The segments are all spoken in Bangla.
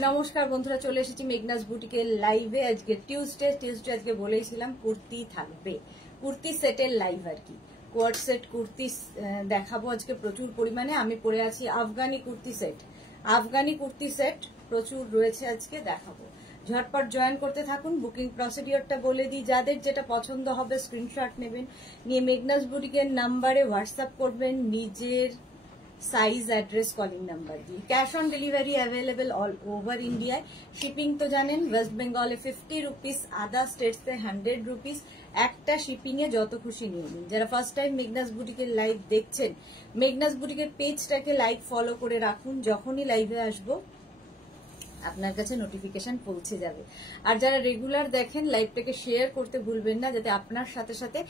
নমস্কার বন্ধুরা, চলে এসেছি মেঘনাস বুটিকের লাইভে। আজকে টিউসডে আজকে বলেইছিলাম কুর্তি থাকবে, কুর্তি সেটের লাইভ আর কি। কোয়ার্ড সেট কুর্তি দেখাবো আজকে প্রচুর পরিমাণে। আমি পরে আছি আফগানি কুর্তি সেট, আফগানি কুর্তি সেট প্রচুর রয়েছে, আজকে দেখাবো। ঝটপট জয়েন করতে থাকুন। বুকিং প্রসিডিওরটা বলে দিই, যাদের যেটা পছন্দ হবে স্ক্রিনশট নেবেন, নিয়ে মেঘনাস বুটিকের নাম্বারে হোয়াটসঅ্যাপ করবেন নিজের সাইজ, অ্যাড্রেস, কলিং নাম্বার দিয়ে। Cash on delivery available all over ইন্ডিয়ায়। শিপিং তো জানেন, ওয়েস্ট বেঙ্গলে 50 রুপিস, আদার স্টেটসে 100 রুপিস। একটা শিপিং এ যত খুশি নিয়ে নিন। যারা ফার্স্ট টাইম মেঘনাস বুটিকের লাইভ দেখছেন, মেঘনাস বুটিকের পেজটাকে লাইক ফলো করে রাখুন, যখনই লাইভে আসবো আপনার কাছে নোটিফিকেশন পৌঁছে যাবে। আর যারা রেগুলার দেখেন, লাইভটাকে শেয়ার করতে ভুলবেন না, যাতে আপনার সাথে সাথে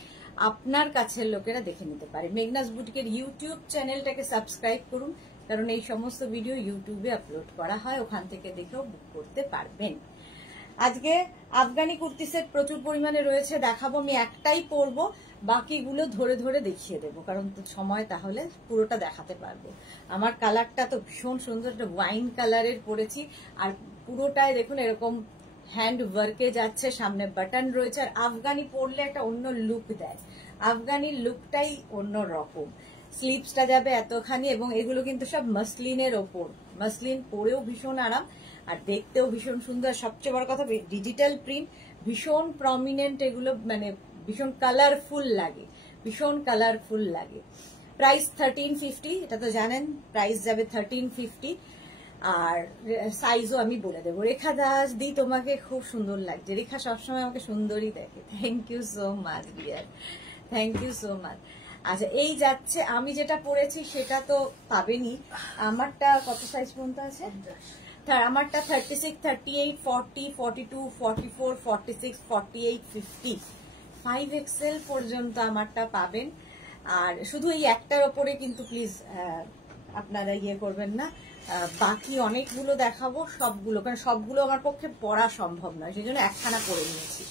আপনার কাছের লোকেরা দেখে নিতে পারে। মেঘনাস বুটিকের ইউটিউব চ্যানেলটাকে সাবস্ক্রাইব করুন, কারণ এই সমস্ত ভিডিও ইউটিউবে আপলোড করা হয়, ওখান থেকে দেখেও বুক করতে পারবেন। আজকে আফগানি কুর্তি সেট প্রচুর পরিমাণে রয়েছে, দেখাবো। আমি একটাই পরবো, বাকিগুলো ধরে ধরে দেখিয়ে দেবো, কারণ তো সময় তাহলে পুরোটা দেখাতে পারবো। আমার কালারটা তো ভীষণ সুন্দর, একটা ওয়াইন কালারের পরেছি, আর পুরোটায় দেখুন এরকম হ্যান্ড ওয়ার্কে যাচ্ছে, সামনে বাটন রয়েছে। আর আফগানি পরলে একটা অন্য লুক দেয়, আফগানির লুকটাই অন্য রকম। স্লিভসটা যাবে এতখানি, এবং এগুলো কিন্তু সব মাসলিনের ওপর, মাসলিন পরেও ভীষণ আরাম আর দেখতেও ভীষণ সুন্দর। সবচেয়ে বড় কথা, ডিজিটাল প্রিন্ট, ভীষণ প্রমিনেন্ট এগুলো, মানে ভীষণ কালারফুল লাগে, ভীষণ কালারফুল লাগে। প্রাইস 1350, এটা তো জানেন, প্রাইস যাবে 1350। আর সাইজও আমি বলে দেবো। রেখা দাস দি, তোমাকে খুব সুন্দর লাগছে। রেখা সবসময় আমাকে সুন্দরই দেখে, thank you so much dear, thank you so much. আচ্ছা, এই যাচ্ছে। আমি যেটা পরেছি সেটা তো পাবেনি। আমারটা কত সাইজ পর্যন্ত আছে? আমারটা 36, 38, 40, 42, 44, 46, 48, 50, 5XL পর্যন্ত আমারটা পাবেন। আর শুধু এই একটার ওপরে কিন্তু প্লিজ আপনারা ইয়ে করবেন না, বাকি অনেকগুলো দেখাবো, সবগুলো, কারণ সবগুলো আমার পক্ষে পড়া সম্ভব নয়, সেই জন্য একখানা করে নিয়েছি।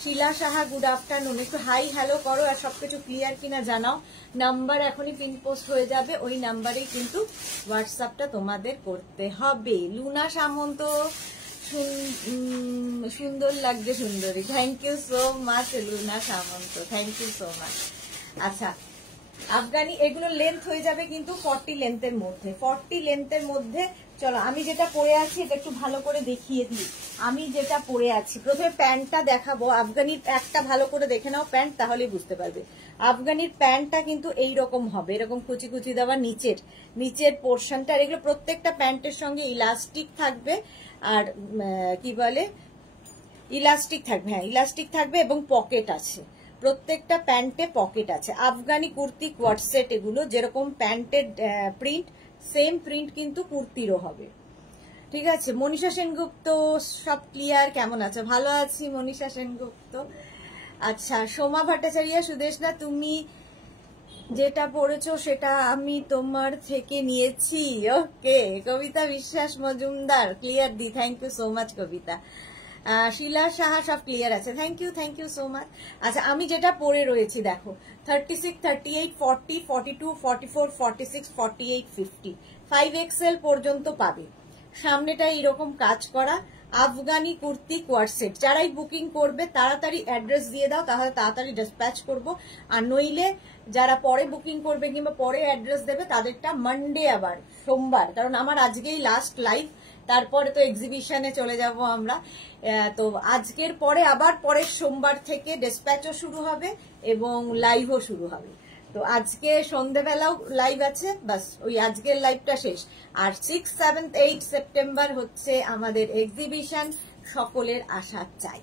শিলা সাহা, গুড আফটারনুন। একটু হাই হ্যালো করো, আর সবকিছু ক্লিয়ার কিনা জানাও। নাম্বার এখনই পিন পোস্ট হয়ে যাবে, ওই নাম্বারেই কিন্তু হোয়াটসঅ্যাপটা তোমাদের করতে হবে। লুনা সামন্ত, সুন্দর লাগছে সুন্দরী, thank you so much Luna Samanta, thank you so much. আচ্ছা, আফগানি এগুলো লেন্থ হয়ে যাবে কিন্তু 40 লেন্থের মধ্যে, 40 লেন্থের মধ্যে। চলো, আমি যেটা পরে আছি এটা একটু ভালো করে দেখিয়ে দিই। আমি যেটা পরে আছি, প্রথমে প্যান্টটা দেখাবো। আফগানির একটা ভালো করে দেখে নাও প্যান্ট, তাহলেই বুঝতে পারবে। আফগানির প্যান্টটা কিন্তু এইরকম হবে, এরকম কুচি কুচি দেওয়া নিচের পোর্শনটা। আর এগুলো প্রত্যেকটা প্যান্টের সঙ্গে ইলাস্টিক থাকবে, আর কি বলে, ইলাস্টিক থাকবে, হ্যাঁ ইলাস্টিক থাকবে, এবং পকেট আছে। প্রত্যেকটা প্যান্টে পকেট আছে। আফগানি কুর্তি কোয়ার্ড সেট এগুলো, যেরকম প্যান্টের প্রিন্ট, সেম প্রিন্ট কিন্তু কুর্তিরও হবে। ঠিক আছে। মনীষা সেনগুপ্ত, সব ক্লিয়ার? কেমন আছে? ভালো আছি মনীষা সেনগুপ্ত। আচ্ছা, সোমা ভট্টাচার্য, সুদেশনা, তুমি যেটা পড়েছো সেটা আমি তোমার থেকে নিয়েছি। ওকে। কবিতা বিশ্বাস মজুমদার, ক্লিয়ার দি, thank you so much Kabita. Shila Saha, সব ক্লিয়ার আছে, থ্যাংক ইউ সো মাচ। আচ্ছা, আমি যেটা পরে রয়েছি দেখো, 36, 38, 40, 42, 44, 46, 48, 50, 5XL পর্যন্ত পাবে। সামনেটা এইরকম কাজ করা আফগানি কুর্তি কোয়ার্ড সেট। যারাই বুকিং করবে তাড়াতাড়ি অ্যাড্রেস দিয়ে দাও, তাহলে তাড়াতাড়ি ডিসপ্যাচ করবো। আর নইলে যারা পরে বুকিং করবে কিংবা পরে অ্যাড্রেস দেবে, তাদেরটা মানডে, আবার সোমবার, কারণ আমার আজকেই লাস্ট লাইভ, তারপরে তো এক্সিবিশনে চলে যাব আমরা। তো আজকের পরে আবার পরের সোমবার থেকে ডিসপ্যাচও শুরু হবে এবং লাইভও শুরু হবে। তো আজকে সন্ধ্যেবেলাও লাইভ আছে, বাস ওই আজকের লাইভটা শেষ। আর 6, 7, 8 সেপ্টেম্বর হচ্ছে আমাদের এক্সিবিশন, সকলের আশা চাই।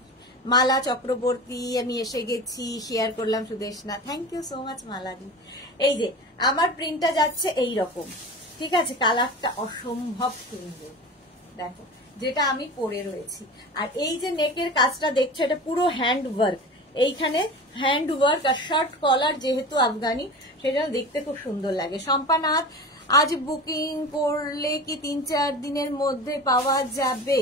মালা চক্রবর্তী, আমি এসে গেছি, শেয়ার করলাম Sudeshna, thank you so much মালাদি। এই যে আমার প্রিন্টটা যাচ্ছে এই রকম, ঠিক আছে। কালারটা অসম্ভব সুন্দর, দেখো যেটা আমি পরে রয়েছি। আর এই যে নেকের কাজটা দেখছো, এটা পুরো হ্যান্ড ওয়ার্ক, এইখানে হ্যান্ড ওয়ার্ক, আর শার্ট কলার যেহেতু আফগানি, সেজন্য দেখতে খুব সুন্দর লাগে। সম্পানাথ, আজ বুকিং করলে কি 3-4 দিনের মধ্যে পাওয়া যাবে?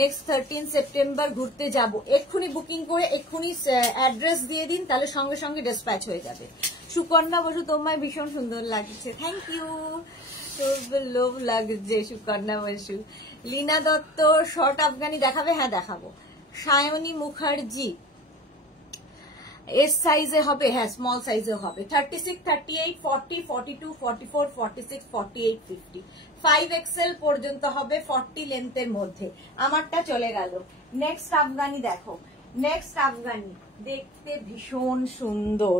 নেক্সট 13 সেপ্টেম্বর ঘুরতে যাব, এক্ষুনি বুকিং করে এক্ষুনি অ্যাড্রেস দিয়ে দিন, তাহলে সঙ্গে সঙ্গে ডিসপ্যাচ হয়ে যাবে। সুকন্যা বসু, তোমায় ভীষণ সুন্দর লাগছে, থ্যাংক ইউ। খুব লোভ লাগছে সুকন্যা বসু। লীনা দত্ত শর্ট আফগানি দেখাবে? হ্যাঁ দেখাবো। সায়নী মুখার্জি এস সাইজে হবে? হ্যাঁ স্মল সাইজে হবে। 36, 38, 40, 42, 44, 46, 48, 50 5XL পর্যন্ত হবে 40 লেন্থের মধ্যে। আমারটা চলে গেল। নেক্সট আফগানি দেখো। নেক্সট আফগানি দেখতে ভীষণ সুন্দর,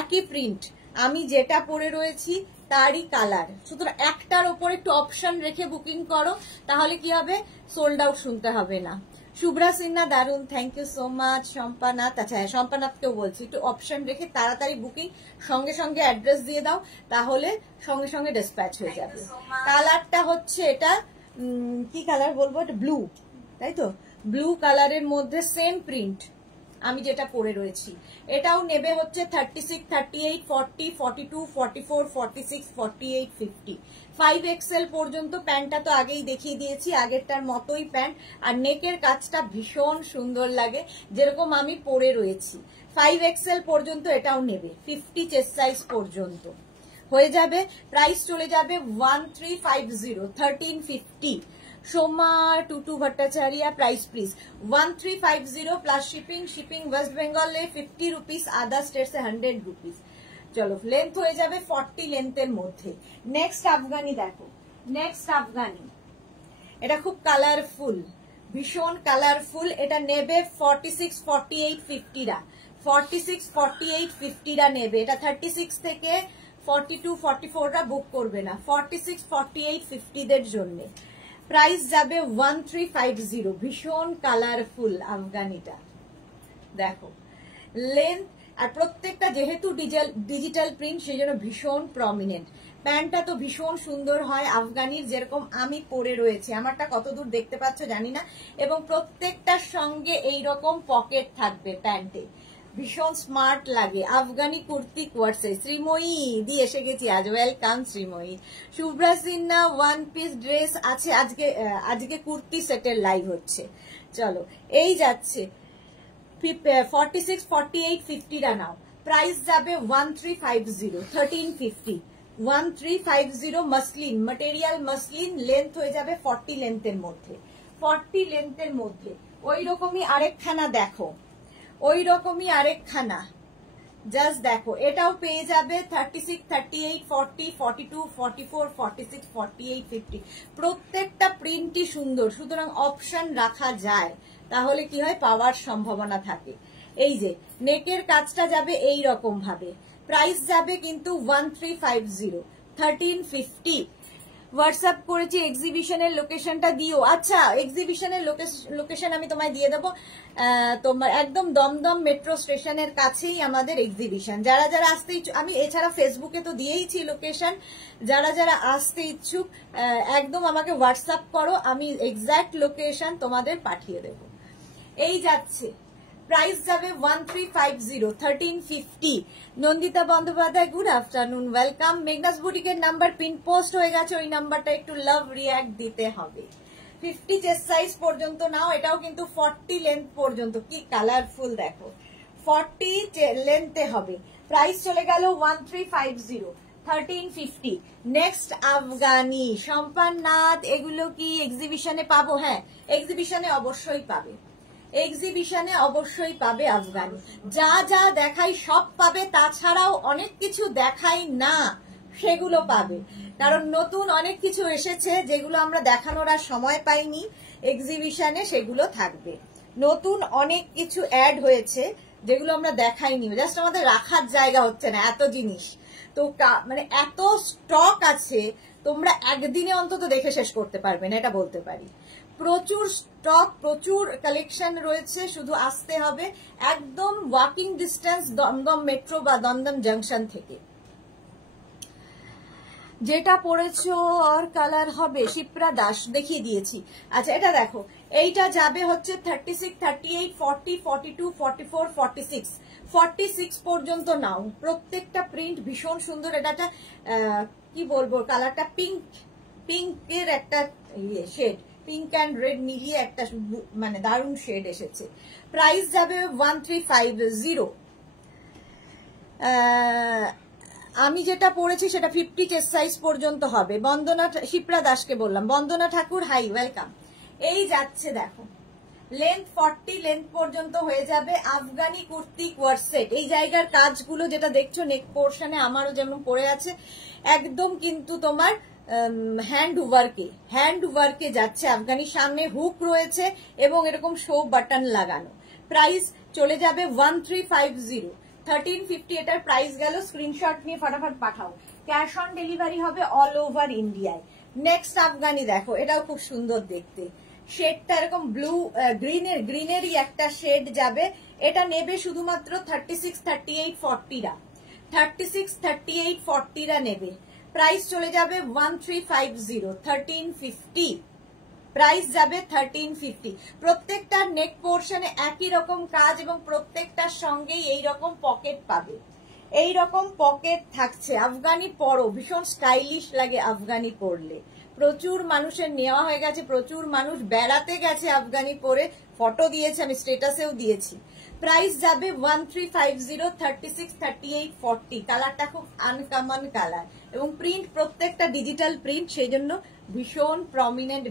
একই প্রিন্ট, আমি যেটা পরে রয়েছি তারই কালার। সুতরাং একটার ওপর একটু অপশন রেখে বুকিং করো, তাহলে কি হবে, সোল্ড আউট শুনতে হবে না। শুভ্রা সিনহা দারুন, থ্যাংক ইউ সো মাচ। শম্পানাথ, আচ্ছা হ্যাঁ শম্পানাথকেও বলছি একটু অপশন রেখে তাড়াতাড়ি বুকিং, সঙ্গে সঙ্গে অ্যাড্রেস দিয়ে দাও, তাহলে সঙ্গে সঙ্গে ডিসপ্যাচ হয়ে যাবে। কালারটা হচ্ছে এটা কি কালার বলবো, এটা ব্লু, তাই তো? ব্লু কালারের মধ্যে সেম প্রিন্ট আমি যেটা পরে রয়েছি। এটাও নেবে হচ্ছে 36, 38, 40, 42, 44, 46, 48, 50 5XL পর্যন্ত। প্যান্টটা তো আগেই দেখিয়ে দিয়েছি, আগেরটার মতোই প্যান্ট, আর নেকের কাজটা ভীষণ সুন্দর লাগে যেরকম আমি পরে রয়েছি। 5XL পর্যন্ত এটাও নেবে, 50 চেস্ট সাইজ পর্যন্ত হয়ে যাবে। প্রাইস চলে যাবে 1350, 1350। Soma Tutu Bhattacharya, price please 1350 plus shipping. Shipping West বেঙ্গলে 50 রুপিস, আদার স্টেটস 100 রুপিস। চলো লেন্থ হয়ে যাবে 40 লেন্থের মধ্যে। নেক্সট আফগানি দেখো। নেক্সট আফগানি এটা খুব কালারফুল, ভীষণ কালারফুল। এটা নেবে 46, 48, 50রা, 46, 48, 50রা নেবে। এটা 36 থেকে 42, 44রা বুক করবে না, 46, 48, 50দের জন্য। প্রাইস যাবে 1350। ভীষণ কালারফুল আফগানিটা দেখো, লেন্থ আর প্রত্যেকটা যেহেতু ডিজিটাল প্রিন্ট সেই জন্য ভীষণ প্রমিনেন্ট। প্যান্টটা তো ভীষণ সুন্দর হয় আফগানির, যেরকম আমি পরে রয়েছি। আমারটা কতদূর দেখতে পাচ্ছ জানি না, এবং প্রত্যেকটার সঙ্গে এইরকম পকেট থাকবে প্যান্টে, ভীষণ স্মার্ট লাগে। আফগানি কুর্তি কোয়ার্সে শ্রীময়ী দি এসে গেছি আজ, welcome Shreemoyee. Shubhra Sinha one piece dress আছে আজকে কুর্তি সেটের লাইভ হচ্ছে। চলো এই যাচ্ছে 46, 48, 50রা নাও। প্রাইস যাবে 1350, 1350, 1350। মসলিন মেটেরিয়াল, মসলিন, লেন্থ হয়ে যাবে 40 লেন্থের মধ্যে, 40 লেন্থের মধ্যে। ওই রকমই আরেকখানা দেখো, ওই রকমই আরেকখানা জাস্ট দেখো, এটাও পেয়ে যাবে 36, 38, 40, 42, 44, 46, 48, 50। প্রত্যেকটা প্রিন্টই সুন্দর, সুতরাং অপশন রাখা যায়, তাহলে কি হয় পাওয়ার সম্ভাবনা থাকে। এই যে নেকের কাজটা যাবে এই রকম ভাবে। প্রাইস যাবে কিন্তু 1350, 1350। হোয়াটসঅ্যাপ করেছি, এক্সিবিশনের লোকেশনটা দিও। আচ্ছা এক্সিবিশনের লোকেশন আমি তোমায় দিয়ে দেবো। তোমার একদম দমদম মেট্রো স্টেশনের কাছেই আমাদের এক্সিবিশন। যারা যারা আসতে ইচ্ছুক, আমি এছাড়া ফেসবুকে তো দিয়েইছি লোকেশন, যারা যারা আসতে ইচ্ছুক একদম আমাকে হোয়াটসঅ্যাপ করো, আমি এক্সাক্ট লোকেশন তোমাদের পাঠিয়ে দেব। এই যাচ্ছে, প্রাইস যাবে 1350, 1350। Nandita Bandyopadhyay, good afternoon, welcome. Meghna's বুটিকের নাম্বার পিন পোস্ট হয়ে গেছে, ওই নাম্বারটা একটু লাভ রিয়াক্ট দিতে হবে। 50 চেস্ট সাইজ পর্যন্ত নাও, এটাও কিন্তু 40 লেন্থ পর্যন্ত। কি কালারফুল দেখো, 40 লেন্থে হবে। প্রাইস চলে গেল 1350, 1350। নেক্সট আফগানি সম্পান্নাথ, এগুলো কি এক্সিবিশনে পাবো? হ্যাঁ এক্সিবিশনে অবশ্যই পাবে, এক্সিবিশনে অবশ্যই পাবে আফগানি। যা যা দেখাই সব পাবে, তাছাড়াও অনেক কিছু দেখাই না সেগুলো পাবে, কারণ নতুন অনেক কিছু এসেছে যেগুলো আমরা দেখানোর আর সময় পাইনি, এক্সিবিশনে সেগুলো থাকবে। নতুন অনেক কিছু অ্যাড হয়েছে যেগুলো আমরা দেখাইনি, জাস্ট আমাদের রাখার জায়গা হচ্ছে না, এত জিনিস তো মানে এত স্টক আছে, তোমরা একদিনে অন্তত দেখে শেষ করতে পারবে না, এটা বলতে পারি। প্রচুর স্টক, প্রচুর কালেকশন রয়েছে, শুধু আসতে হবে। একদম ওয়াকিং ডিস্টেন্স দমদম মেট্রো বা দমদম জাংশন থেকে। যেটা পড়েছো আর কালার হবে, শিপ্রা দাস দেখিয়ে দিয়েছি। আচ্ছা এটা দেখো, এইটা যাবে হচ্ছে 36, 38, 40, 42, 44, 46, 46 পর্যন্ত নাও। প্রত্যেকটা প্রিন্ট ভীষণ সুন্দর। এটা কি বলবো, কালারটা পিঙ্কের একটা শেড, পিঙ্ক অ্যান্ড রেড মিলিয়ে একটা মানে দারুণ শেড এসেছে। প্রাইস যাবে 1350। আমি যেটা পড়েছি সেটা 50 চেস্ট সাইজ পর্যন্ত হবে। বন্দনা শিপ্রা দাসকে বললাম, বন্দনা ঠাকুর হাই ওয়েলকাম। এই যাচ্ছে দেখো, লেন্থ 40 লেন্থ পর্যন্ত হয়ে যাবে। Afghani kurti co-ord set. এই জায়গার কাজগুলো যেটা দেখছো নেক পোর্শনে আমারও যেমন পড়ে আছে, একদম কিন্তু তোমার হ্যান্ড ওয়ার্কে যাচ্ছে। আফগানি সামনে হুক রয়েছে এবং এরকম শো বাটন লাগানো। প্রাইস চলে যাবে 1350, 1350 এটার প্রাইস গেল। স্ক্রিনশট নিয়ে ফটাফট পাঠাও। ক্যাশ অন ডেলিভারি হবে অল ওভার ইন্ডিয়ায়। নেক্সট আফগানি দেখো, এটাও খুব সুন্দর দেখতে। শেডটা এরকম ব্লু গ্রিনেরই একটা শেড যাবে। এটা নেবে শুধুমাত্র 36, 38, 40রা, 36, 38, 40রা নেবে। প্রাইস চলে যাবে 1350, 1350 প্রাইস যাবে 1350। প্রত্যেকটার নেক পোর্শনে একই রকম কাজ এবং প্রত্যেকটার সঙ্গেই এই রকম পকেট পাবে। এই রকম পকেট থাকছে। আফগানি পরো, ভীষণ স্টাইলিশ লাগে আফগানি পরলে। প্রচুর মানুষের নেওয়া হয়ে গেছে, প্রচুর মানুষ বেড়াতে গেছে আফগানি পরে, ফটো দিয়েছে, আমি স্টেটাসেও দিয়েছি। প্রাইস যাবে 1350, 36, 38, 40। কালারটা খুব আনকমন কালার এবং প্রিন্ট প্রত্যেকটা ডিজিটাল প্রিন্ট, সেই জন্য ভীষণ প্রমিনেন্ট,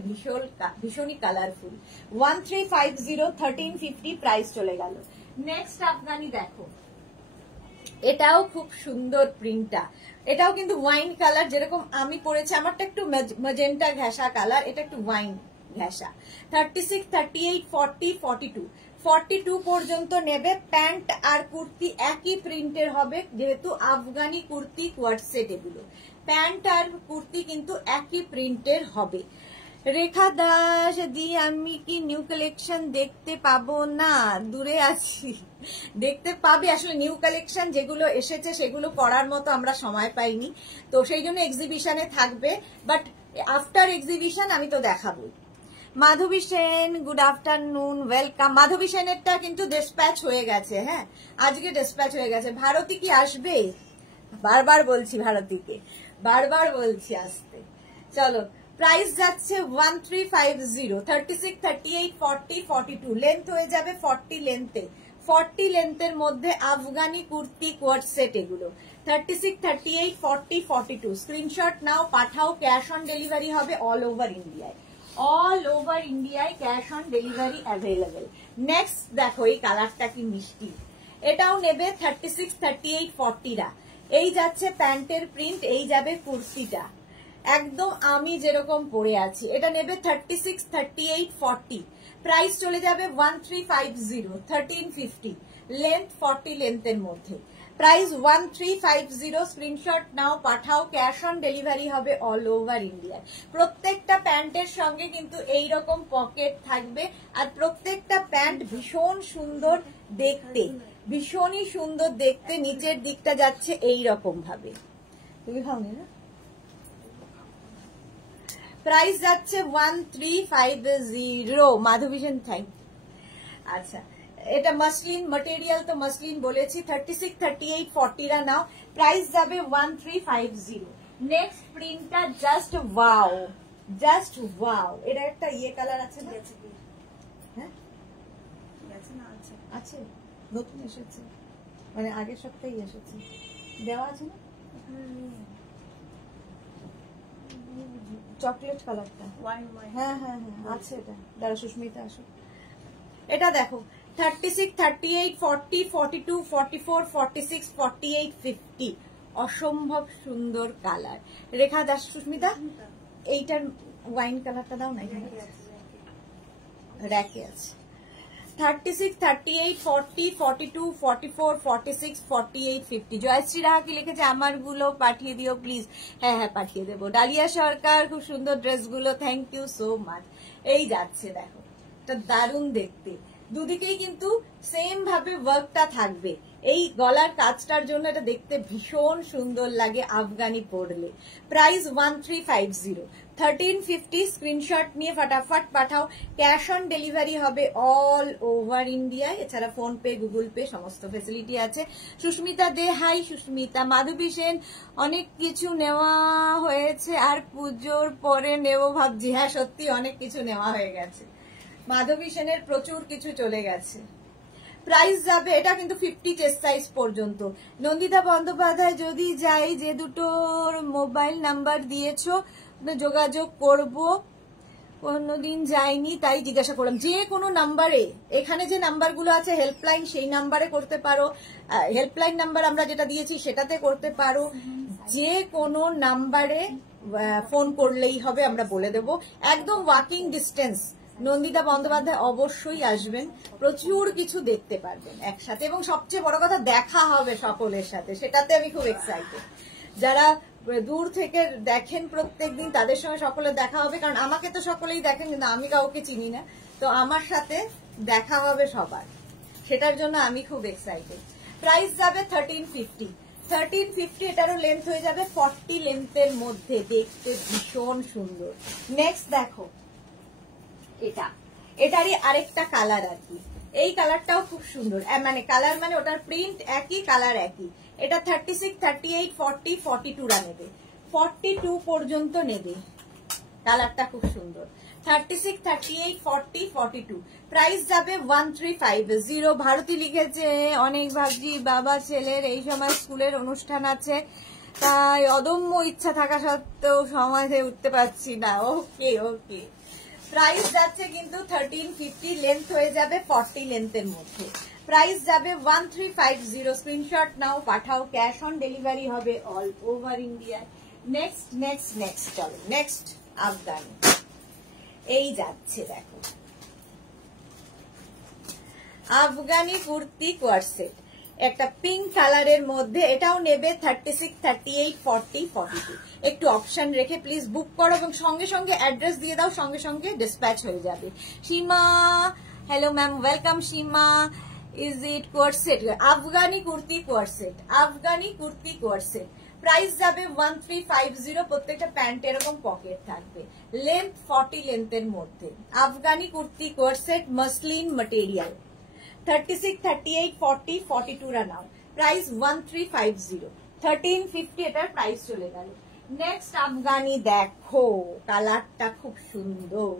ভীষণই কালারফুল। 1350, 1350 প্রাইস চলে গেল। নেক্সট আফগানি দেখো, এটাও খুব সুন্দর প্রিন্টটা। এটাও কিন্তু ওয়াইন কালার, যেরকম আমি পরেছি। আমারটা একটু ম্যাজেন্টা ঘেঁষা কালার, এটা একটু ওয়াইন ঘেঁষা। 36, 38, 40, 42, 42 পর্যন্ত নেবে। প্যান্ট আর কুর্তি একই প্রিন্টের হবে, যেহেতু আফগানি কুর্তি কোয়ার্ড সেট এগুলো। প্যান্ট আর কুর্তি কিন্তু একই প্রিন্টের হবে। রেখা দাস দি, আমি কি নিউ কালেকশন দেখতে পাবো? না, দূরে আছি। দেখতে পাবে আসলে, নিউ কালেকশন যেগুলো এসেছে সেগুলো পড়ার মতো আমরা সময় পাইনি, তো সেই জন্য এক্সিবিশনে থাকবে, বাট আফটার এক্সিবিশন আমি তো দেখাবোই। মাধবী সেন, গুড আফটারনুন, ওয়েলকাম। মাধবী সেনেরটা কিন্তু ডিসপ্যাচ হয়ে গেছে। হ্যাঁ, আজকে ডিসপ্যাচ হয়ে গেছে। ভারতী কি আসবে? বারবার বলছি ভারতীকে, বারবার বলছি আসতে। চলো, প্রাইস যাচ্ছে 1350, 36, 38, 40, 42। লেন্থ হয়ে যাবে 40 লেন্থে। 40 লেন্থের মধ্যে আফগানি কুর্তি কোয়ার্ড সেট এগুলো। 36, 38, 40, 42। স্ক্রিনশট নাও, পাঠাও। ক্যাশ অন ডেলিভারি হবে অল ওভার ইন্ডিয়ায়। অল ওভার ইন্ডিয়ায় cash on delivery available. Next দেখো, এই কালারটা কি মিষ্টি। এটাও নেবে 36, 38, 40রা। এই যাচ্ছে প্যান্টের প্রিন্ট, এই যাবে কুর্তিটা, একদম আমি যেরকম পরে আছি। এটা নেবে 36, 38, 40। প্রাইস চলে যাবে 1350, 1350। লেন্থ 40 লেন্থের মধ্যে। প্রাইস 1350। স্ক্রিনশট নাও, পাঠাও। ক্যাশ অন ডেলিভারি হবে অল ওভার ইন্ডিয়ায়। প্রত্যেকটা প্যান্টের সঙ্গে কিন্তু এই রকম পকেট থাকবে, আর প্রত্যেকটা প্যান্ট ভীষণ সুন্দর দেখতে, ভীষণই সুন্দর দেখতে। নিচের দিকটা যাচ্ছে এই রকম ভাবে। তুমি খাওনি না? প্রাইস যাচ্ছে 1350। মাধবী সেন, থ্যাংক ইউ। আচ্ছা, এটা মাসলিন ম্যাটেরিয়াল, তো মাসলিন বলেছি। 36, 38, 40রা নাও। প্রাইস যাবে 1350। নেক্সট প্রিন্টটা জাস্ট ওয়াও, জাস্ট ওয়াও। এটা একটা ইয়ে কালার আছে না? হ্যাঁ, আছে, নতুন এসেছে, মানে আগের সপ্তাহে এসেছে, দেওয়া আছে না? চকলেট কালারটা, হ্যাঁ হ্যাঁ হ্যাঁ আছে। এটা দাঁড়া, সুস্মিতা আসো। এটা দেখো, 36, 38, 40, 42, 44, 46, 48, 50। অসম্ভব সুন্দর কালার। রেখা দাস, সুস্মিতা এইটার ওয়াইন কালারটা দাও না, এখানে র্যাকে আছে। 36, 38, 40, 42, 44, 46, 48, 50। জয়শ্রী রাহা কি লিখেছে, আমার গুলো পাঠিয়ে দিও প্লিজ। হ্যাঁ হ্যাঁ, পাঠিয়ে দেবো। ডালিয়া সরকার, খুব সুন্দর ড্রেসগুলো, থ্যাংক ইউ সো মাচ। এই যাচ্ছে দেখো, এটা দারুণ দেখতে। দুদিকেই কিন্তু সেম ভাবে ওয়ার্কটা থাকবে। এই গলার কাজটার জন্য এটা দেখতে ভীষণ সুন্দর লাগে আফগানি পরলে। প্রাইস 1350, 1350। স্ক্রিনশট নিয়ে ফটাফট পাঠাও। ক্যাশ অন ডেলিভারি হবে অল ওভার ইন্ডিয়ায়। এছাড়া ফোন পে, গুগল পে সমস্ত ফেসিলিটি আছে। সুস্মিতা দে, হাই সুস্মিতা। মাধবী সেন, অনেক কিছু নেওয়া হয়েছে আর পুজোর পরে নেব ভাবছি। হ্যাঁ, সত্যি অনেক কিছু নেওয়া হয়ে গেছে। মাধবী সেনের প্রচুর কিছু চলে গেছে। প্রাইস যাবে, এটা কিন্তু 50 চেস্ট সাইজ পর্যন্ত। নন্দিতা বন্দ্যোপাধ্যায় যদি যাই, যে দুটোর মোবাইল নাম্বার দিয়েছো যোগাযোগ করব, কোনোদিন যাইনি তাই জিজ্ঞাসা করলাম। যে কোনো নাম্বারে, এখানে যে নাম্বারগুলো আছে হেল্পলাইন, সেই নাম্বারে করতে পারো, হেল্পলাইন নাম্বার আমরা যেটা দিয়েছি সেটাতে করতে পারো, যে কোনো নাম্বারে ফোন করলেই হবে, আমরা বলে দেব। একদম ওয়াকিং ডিস্টেন্স। নন্দিতা বন্দ্যোপাধ্যায় অবশ্যই আসবেন, প্রচুর কিছু দেখতে পারবেন একসাথে, এবং সবচেয়ে বড় কথা দেখা হবে সকলের সাথে, সেটাতে আমি খুব এক্সাইটেড। যারা দূর থেকে দেখেন প্রত্যেকদিন, তাদের সঙ্গে সকলে দেখা হবে, কারণ আমাকে তো সকলেই দেখেন কিন্তু আমি কাউকে চিনি না, তো আমার সাথে দেখা হবে সবার, সেটার জন্য আমি খুব এক্সাইটেড। প্রাইস যাবে 1350। 1350, এটারও লেন্থ হয়ে যাবে 40 লেন্থের মধ্যে, দেখতে ভীষণ সুন্দর। নেক্সট দেখো, এটারই আরেকটা কালার আর কি, এই কালারটাও খুব সুন্দর, মানে কালার মানে ওটার প্রিন্ট একই, কালার একই। এটা 36, 38, 40, 42 নেবে, 42 পর্যন্ত নেবে। কালারটা খুব সুন্দর। 36, 38, 40, 42। প্রাইস যাবে 1350। ভারতী লিখেছে, অনেক ভাবছি বাবা ছেলের এই সময় স্কুলের অনুষ্ঠান আছে, তাই অদম্য ইচ্ছা থাকা সত্ত্বেও সময় হয়ে উঠতে পারছি না। ওকে ওকে, প্রাইস যাচ্ছে কিন্তু 1350, লেন্থ হয়ে যাবে 40 লেন্থের মধ্যে। প্রাইস যাবে 1350। স্ক্রিনশট নাও, পাঠাও, ক্যাশ অন ডেলিভারি হবে all over India. Next next next, চলো নেক্সট আফগানি। এই যাচ্ছে দেখো, আফগানি কুর্তি কোয়ারসেট, একটা পিঙ্ক কালারের মধ্যে, এটাও নেবে 36, 38, 40, 42। একটু অপশন রেখে প্লিজ বুক করো, এবং সঙ্গে সঙ্গে অ্যাড্রেস দিয়ে দাও, সঙ্গে সঙ্গে ডিসপ্যাচ হয়ে যাবে। Seema, hello ma'am, welcome Seema. Is it co-ord set? Afghani kurti co-ord set, Afghani kurti co-ord set. Price যাবে 1350। প্রত্যেকটা প্যান্ট এরকম পকেট থাকবে, লেন্থ 40 লেন্থের মধ্যে। Afghani kurti co-ord set, muslin material. 36, 38, 40, 42 নাও। প্রাইস 1350। 1350 এটার প্রাইস চলে গেল। নেক্সট আফগানি দেখো, কালারটা খুব সুন্দর।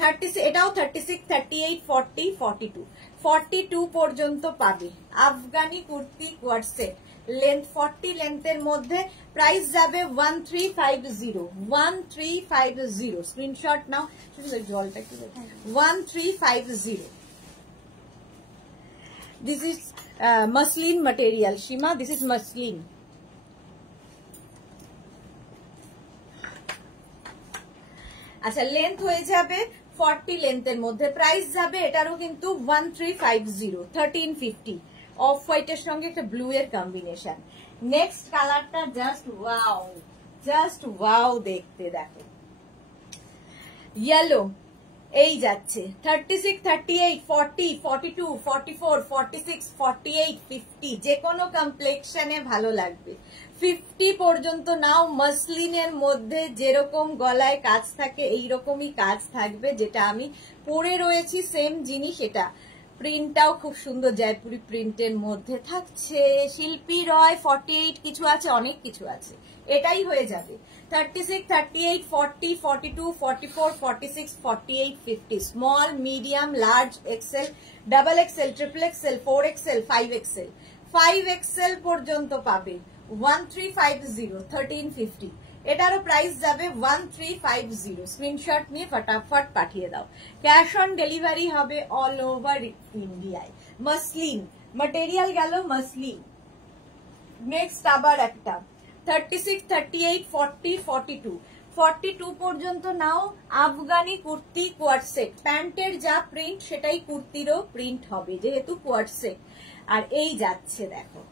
36, এটাও 36, 38, 40, 42। 42 পর্যন্ত পাবে। আফগানি কুর্তি কোয়ারসেট, লেন্থ 40 লেন্থের মধ্যে। প্রাইস যাবে 1350। 1350, স্ক্রিনশট নাও। জলটা কি 1350। This is muslin material, Shima. This is muslin. আচ্ছা, লেন্থ হয়ে যাবে 40 লেন্থের মধ্যে। প্রাইস যাবে এটারও কিন্তু 1350, 1350। অফ হোয়াইটের সঙ্গে একটা ব্লু এর কম্বিনেশন। নেক্সট কালারটা জাস্ট ওয়াও দেখতে, দেখো ইয়েলো। এই যাচ্ছে 36, 38, 40, 42, 44, 46, 48, 50। যে কোনো কমপ্লেক্সনে ভালো লাগবে। 50 পর্যন্ত নাও। মাসলিনের মধ্যে যেরকম গলায় কাজ থাকে এইরকমই কাজ থাকবে, যেটা আমি পরে রয়েছি সেম জিনিস। এটা প্রিন্টটাও খুব সুন্দর, জয়পুরি প্রিন্টের মধ্যে থাকছে। শিল্পী রয় 48 কিছু আছে, অনেক কিছু আছে। এটাই হয়ে যাবে 36, 38, 40, 42, 44, 46, 48, 50। Small, medium, large, XL, double XL, triple XL, 4XL, 5XL। 5XL পর্যন্ত পাবে 1350, 1350। এটারও প্রাইস যাবে 1350। স্ক্রিনশট নিয়ে ফটাফট পাঠিয়ে দাও। ক্যাশ অন ডেলিভারি হবে অল ওভার ইন্ডিয়ায়। মাসলিন ম্যাটেরিয়াল গেল, মাসলিন। নেক্সট আবার একটা 36, 38, 40, 42। 42 পর্যন্ত নাও। আফগানি কুর্তি কোয়ারসেট, প্যান্টের যা প্রিন্ট সেটাই কুর্তিরও প্রিন্ট হবে, যেহেতু কোয়ারসেট। আর এই যাচ্ছে দেখো,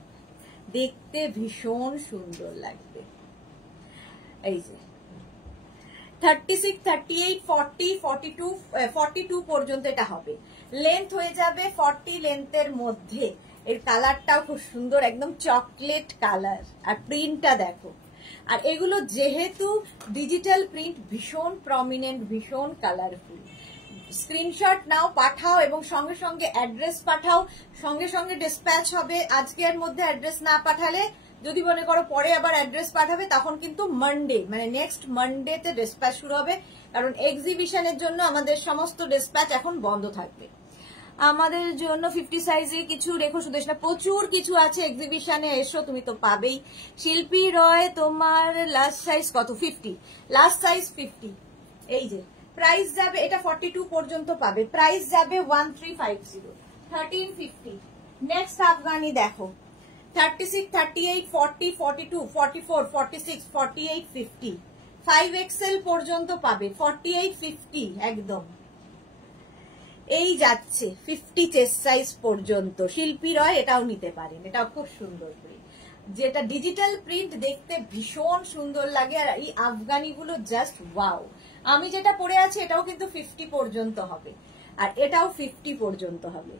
দেখতে ভীষণ সুন্দর লাগবে। এই যে 36, 38, 40, 42, 42 পর্যন্ত এটা হবে। লেন্থ হয়ে যাবে 40 লেন্থের মধ্যে। এর কালারটাও খুব সুন্দর, একদম চকলেট কালার। আর প্রিন্টটা দেখো। আর এগুলো যেহেতু ডিজিটাল প্রিন্ট, ভীষণ প্রমিনেন্ট, ভীষণ কালারফুল। স্ক্রিনশট নাও, পাঠাও, এবং সঙ্গে সঙ্গে অ্যাড্রেস পাঠাও, সঙ্গে সঙ্গে ডিসপ্যাচ হবে। আজকের মধ্যে অ্যাড্রেস না পাঠালে, যদি মনে করো পরে আবার অ্যাড্রেস পাঠাবে, তখন কিন্তু মানডে, মানে নেক্সট মানডেতে ডিসপ্যাচ শুরু হবে, কারণ এক্সিবিশনের জন্য আমাদের সমস্ত ডিসপ্যাচ এখন বন্ধ থাকবে। আমাদের জন্য 50 সাইজে কিছু রেখো সুদেশনা, প্রচুর কিছু আছে এক্সিবিশনে, এসো তুমি তো পাবেই। শিল্পী রয় তোমার লাস্ট সাইজ কত? 50, লাস্ট সাইজ 50। এই যে প্রাইস যাবে, এটা 42 পর্যন্ত পাবে, প্রাইস যাবে 1350, 1350। নেক্সট আফগানি দেখো 36, 38, 40, 42, 44, 46, 48, 50, 5XL পর্যন্ত পাবে, 48, 50 একদম। এই যাচ্ছে 50 চেস্ট সাইজ পর্যন্ত। শিল্পী রয় এটাও নিতে পারেন, এটাও খুব সুন্দর প্রিন্ট, যেটা ডিজিটাল প্রিন্ট দেখতে ভীষণ সুন্দর লাগে। আর এই আফগানি গুলো জাস্ট ওয়াও। আমি যেটা পরে আছি এটাও কিন্তু 50 পর্যন্ত হবে, আর এটাও 50 পর্যন্ত হবে।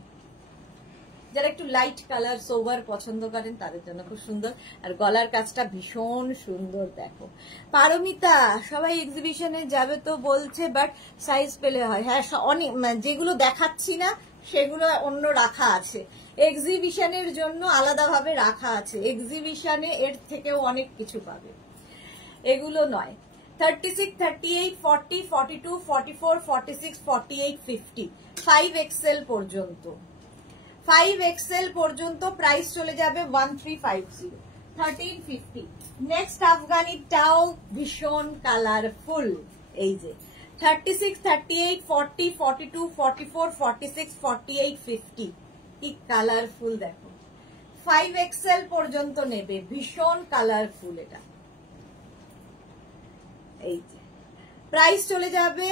যারা একটু লাইট কালার সোভার পছন্দ করেন তাদের জন্য খুব সুন্দর। আর গলার কাজটা ভীষণ সুন্দর দেখো। পারমিতা সবাই এক্সিবিশনে যাবে তো বলছে, বাট সাইজ পেলে হয়। হ্যাঁ, অনেক যেগুলো দেখাচ্ছি না সেগুলো অন্য রাখা আছে, এক্সিবিশনের জন্য আলাদাভাবে রাখা আছে। এক্সিবিশনে এর থেকেও অনেক কিছু পাবে, এগুলো নয়। 36, 38, 40, 42, 44, 46, 48, 50, 5XL পর্যন্ত, 5XL পর্যন্ত প্রাইস চলে যাবে 1350, 1350। নেক্সট আফগানিটাও ভীষণ কালারফুল। এই যে 36, 38, 40, 42, 44, 46, 48, 50, কি কালারফুল দেখো। 5XL পর্যন্ত নেবে, ভীষণ কালারফুল এটা। এই যে প্রাইস চলে যাবে,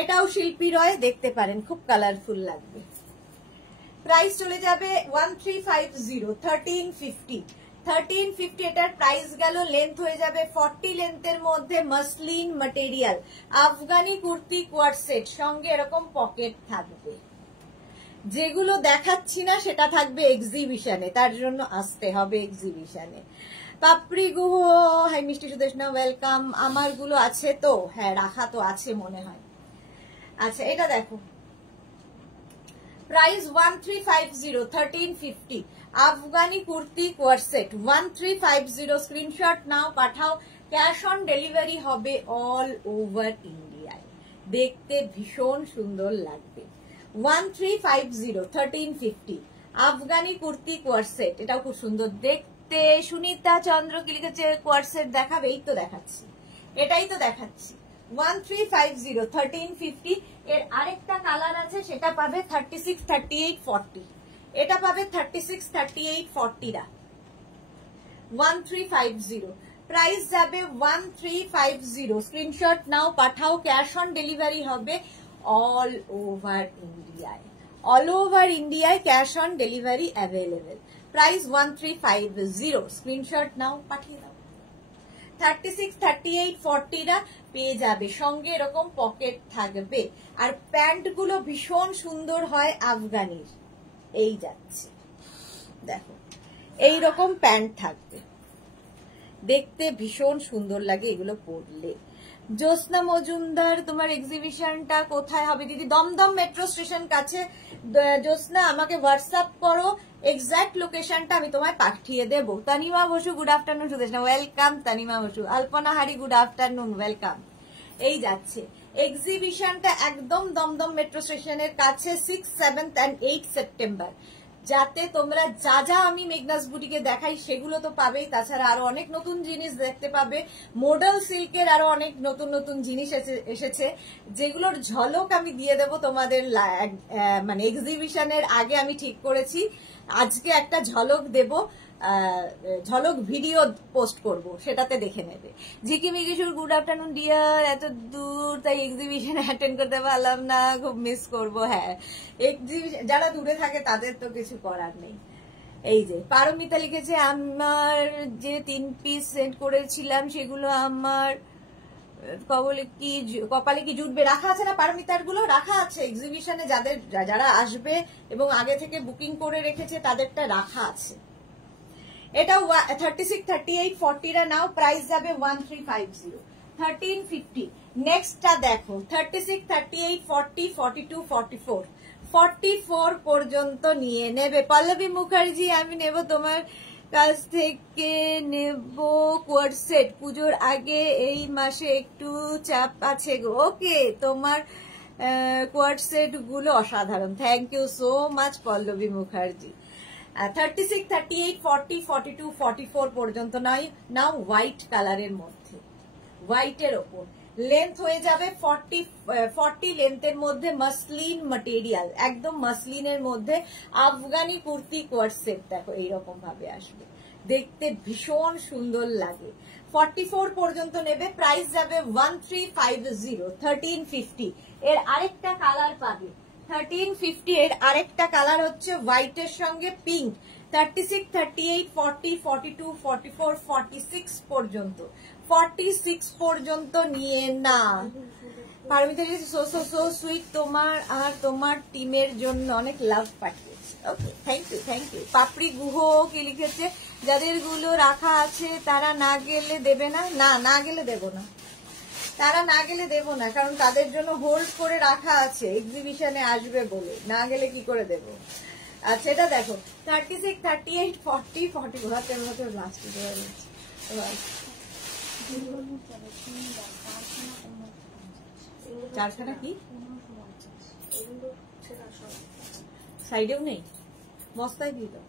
এটাও শিল্পী রয়, দেখতে পারেন খুব কালারফুল লাগবে। প্রাইস চলে যাবে 1350, 1350, 1350। এটার প্রাইস গেল। লেন্থ হয়ে যাবে 40 লেন্থের মধ্যে, muslin material, Afghani kurti co-ord set, সঙ্গে এরকম পকেট থাকবে। যেগুলো দেখাচ্ছি না সেটা থাকবে এক্সিবিশনে, তার জন্য আসতে হবে এক্সিবিশনে। পাপড়ি গুহ, হাই মিষ্টি সুদেশনা, ওয়েলকাম। আমার গুলো আছে তো? হ্যাঁ, রাখা তো আছে মনে হয়। আচ্ছা, এটা দেখো, price 1350, 1350, Afghani kurti co-ord set 1350। Screenshot নাও, পাঠাও। ক্যাশ অন ডেলিভারি হবে অল ওভার ইন্ডিয়ায়, দেখতে ভীষণ সুন্দর লাগবে। 1350, 1350, আফগানি কুর্তি কোয়ার্ড সেট, এটাও খুব সুন্দর দেখতে। সুনিতা চন্দ্র কি লিখেছে? কোয়ার্ড সেট দেখাবে? এই তো দেখাচ্ছি, এটাই তো দেখাচ্ছি। 1350, 1350। এর আরেকটা কালার আছে, সেটা পাবে 36, 38, 40, এটা পাবে 36, 38, 40 রা। 1350, প্রাইস যাবে 1350। স্ক্রিনশট নাও, পাঠাও। ক্যাশ অন ডেলিভারি হবে অল ওভার ইন্ডিয়ায়, অল ওভার ইন্ডিয়ায় cash on delivery available. Price 1350, screenshot নাও, পাঠিয়ে দাও। 36, 38, 40 রা পেয়ে যাবে, সঙ্গে এরকম পকেট থাকবে। আর প্যান্ট গুলো ভীষণ সুন্দর হয় আফগানির। এই যাচ্ছে দেখো, এইরকম প্যান্ট থাকবে, দেখতে ভীষণ সুন্দর লাগে এগুলো পরলে। জ্যোৎস্না মজুমদার, তোমার এক্সিবিশনটা কোথায় হবে দিদি? দমদম মেট্রো স্টেশন কাছে। জ্যোৎস্না, আমাকে হোয়াটসঅ্যাপ করো, এক্সাক্ট লোকেশনটা আমি তোমায় পাঠিয়ে দেবো। Tanima Basu, good afternoon Sudeshna, welcome. Tanima Basu, Alpana Hari, good afternoon, welcome. এই যাচ্ছে এক্সিবিশনটা একদম দমদম মেট্রো স্টেশনের কাছে, 6, 7 and 8 সেপ্টেম্বর। যাতে তোমরা যা যা আমি মেঘনাস বুটিকে দেখাই সেগুলো তো পাবেই, তাছাড়া আরো অনেক নতুন জিনিস দেখতে পাবে। মডেল সিল্কের আরো অনেক নতুন নতুন জিনিস এসেছে, যেগুলোর ঝলক আমি দিয়ে দেবো তোমাদের। মানে এক্সিবিশনের আগে আমি ঠিক করেছি আজকে একটা ঝলক দেব, ঝলক ভিডিও পোস্ট করব, সেটাতে দেখে নেবে। ঝিকিমি কিশোর, গুড আফটারনুন ডিয়ার। এত দূর তাই এক্সিবিশন অ্যাটেন্ড করতে পারলাম না, খুব মিস করব। হ্যাঁ, এক্সিবিশন যারা দূরে থাকে তাদের তো কিছু করার নেই। এই যে পারমিতা লিখেছে, আমার যে 3 পিস সেন্ড করেছিলাম সেগুলো আমার কপালে কি জুটবে? রাখা আছে না পারমিতার গুলো? রাখা আছে এক্সিবিশনে, যারা আসবে এবং আগে থেকে বুকিং করে রেখেছে তাদেরটা রাখা আছে। এটা 36, 38, 40 রা নাও, প্রাইস যাবে 1350, 1350। নেক্সটটা দেখো 36, 38, 40, 42, 44, 44 পর্যন্ত নিয়ে নেবে। পল্লবী মুখার্জি, আমি নেব তোমার কাছ থেকে, নেব কোয়ার্ড সেট, পুজোর আগে এই মাসে একটু চাপ আছে গো। ওকে, তোমার কোয়ার্ড সেট গুলো অসাধারণ। Thank you so much Pallavi Mukherjee. 36, 38, 40, 42, 44 পর্যন্ত নাও হোয়াইট কালারের মধ্যে, হোয়াইটের ওপর লেন্থ হয়ে যাবে 40 লেন্থের মধ্যে মাসলিন ম্যাটেরিয়াল, একদম মাসলিনের মধ্যে আফগানি কুর্তি কোয়ার্ড সেট। দেখো এইরকম ভাবে আসবে, দেখতে ভীষণ সুন্দর লাগে। 44 পর্যন্ত নেবে, প্রাইস যাবে 1350, 1350। এর আরেকটা কালার পাবে 1350। এর আরেকটা কালার হচ্ছে হোয়াইটের সঙ্গে পিঙ্ক। 36, 38, 40, 42, 44, 46 পর্যন্ত, 46 পর্যন্ত নিয়ে না। Paromita so so so sweet, তোমার আর তোমার টিমের জন্য অনেক লাভ পাঠিয়েছে। Okay, thank you thank you. Papri Guha কি লিখেছে, যাদের গুলো রাখা আছে তারা না গেলে দেবে না? না, না গেলে দেব না, তারা না গেলে দেব না, কারণ তাদের জন্য হোল্ড করে রাখা আছে এক্সিবিশনে আসবে বলে, না গেলে কি করে দেব। আচ্ছা এটা দেখো 36, 38, 40, 40 হাতের মতো লাস্ট চারখানা কি সাইডেও নেই, বস্তায় দিয়ে দাও।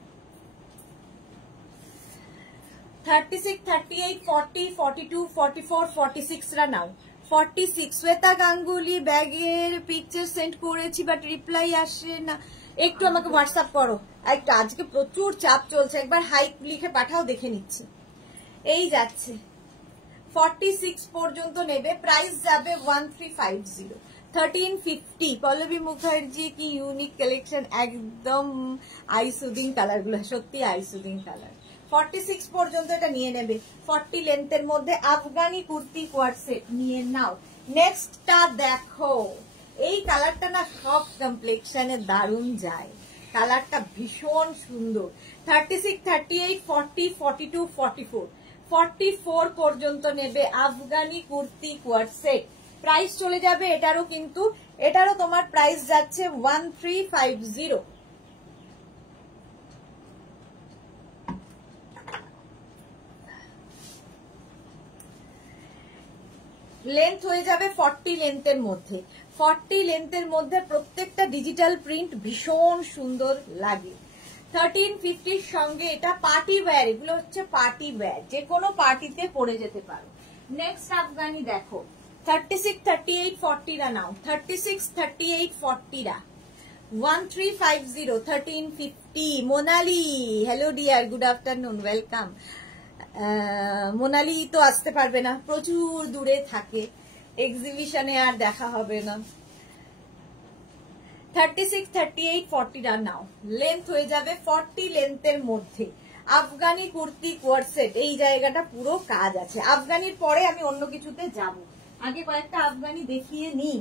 36, 38, 40, 42, 44, 46 রা নাও। 46 শ্বেতা গাঙ্গুলি ব্যাগের পিকচার সেন্ড করেছি বাট রিপ্লাই আসে না, একটু আমাকে হোয়াটসঅ্যাপ করো। একটু আজকে প্রচুর চাপ চলছে, একবার হাই লিখে পাঠাও, দেখে নিচ্ছি। এই যাচ্ছে 46 পর্যন্ত নেবে, প্রাইস যাবে 1350, 1350। পল্লবী মুখার্জি কি ইউনিক কালেকশন, একদম আই সুদিং কালার গুলো, সত্যি আই সুদিং কালার। 46 পর্যন্ত এটা নিয়ে নেবে, 40 লেন্থের মধ্যে আফগানি কুর্তি কোয়ার্ড সেট নিয়ে নাও। নেক্সটটা দেখো, এই কালারটা না সব কমপ্লেক্সনে দারুণ যায়, কালারটা ভীষণ সুন্দর। 36, 38, 40, 42, 44, 44 পর্যন্ত নেবে Afghani kurti co-ord set. Price চলে যাবে এটারও, কিন্তু এটারও তোমার প্রাইস যাচ্ছে 1350। লেন্থ হয়ে যাবে 40 লেন্থের মধ্যে, 40 লেন্থের মধ্যে প্রত্যেকটা ডিজিটাল প্রিন্ট ভীষণ সুন্দর লাগে। 1350 সঙ্গে এটা পার্টি ওয়্যার, এগুলো হচ্ছে পার্টি ওয়্যার, যে কোনো পার্টিতে পরে যেতে পারো। নেক্সট আফগানি দেখো 36, 38, 40 রা নাও। 36, 38, 40 রা 1350, 1350। Monali, hello dear, good afternoon, welcome. Monali তো আসতে পারবে না, প্রচুর দূরে থাকে, এক্সিবিশনে আর দেখা হবে না। 36, 38, 40 রা নাও, লেন্থ হয়ে যাবে 40 লেন্থের মধ্যে আফগানি কুর্তি কোয়ার্ড সেট। এই জায়গাটা পুরো কাজ আছে, আফগানির পরে আমি অন্য কিছুতে যাব, আগে কয়েকটা আফগানি দেখিয়ে নিই।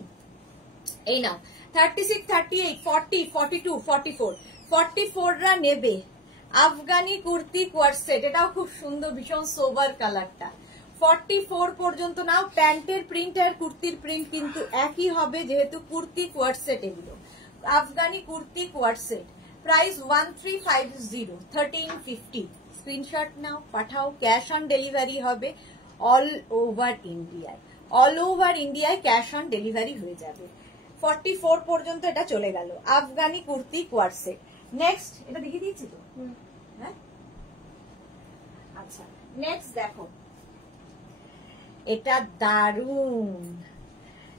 এই নাও 36, 38, 40, 42, 44, 44 রা নেবে আফগানি কুর্তি কোয়ার্ড সেট। এটাও খুব সুন্দর, ভীষণ সোবার কালারটা। 44 পর্যন্ত নাও। প্যান্টের প্রিন্ট আর কুর্তির প্রিন্ট কিন্তু একই হবে, যেহেতু কুর্তি কোয়ার্ড সেট এগুলো, Afghani kurti co-ord set. Price 1350, 1350। Screenshot নাও, পাঠাও, ক্যাশ অন ডেলিভারি হবে অল ওভার ইন্ডিয়ায়, অল ওভার ইন্ডিয়ায় ক্যাশ অন ডেলিভারি হয়ে যাবে। 44 পর্যন্ত এটা চলে গেল Afghani kurti co-ord set. Next এটা দেখিয়ে দিয়েছি তো, হ্যাঁ আচ্ছা। নেক্সট দেখো, এটা দারুন।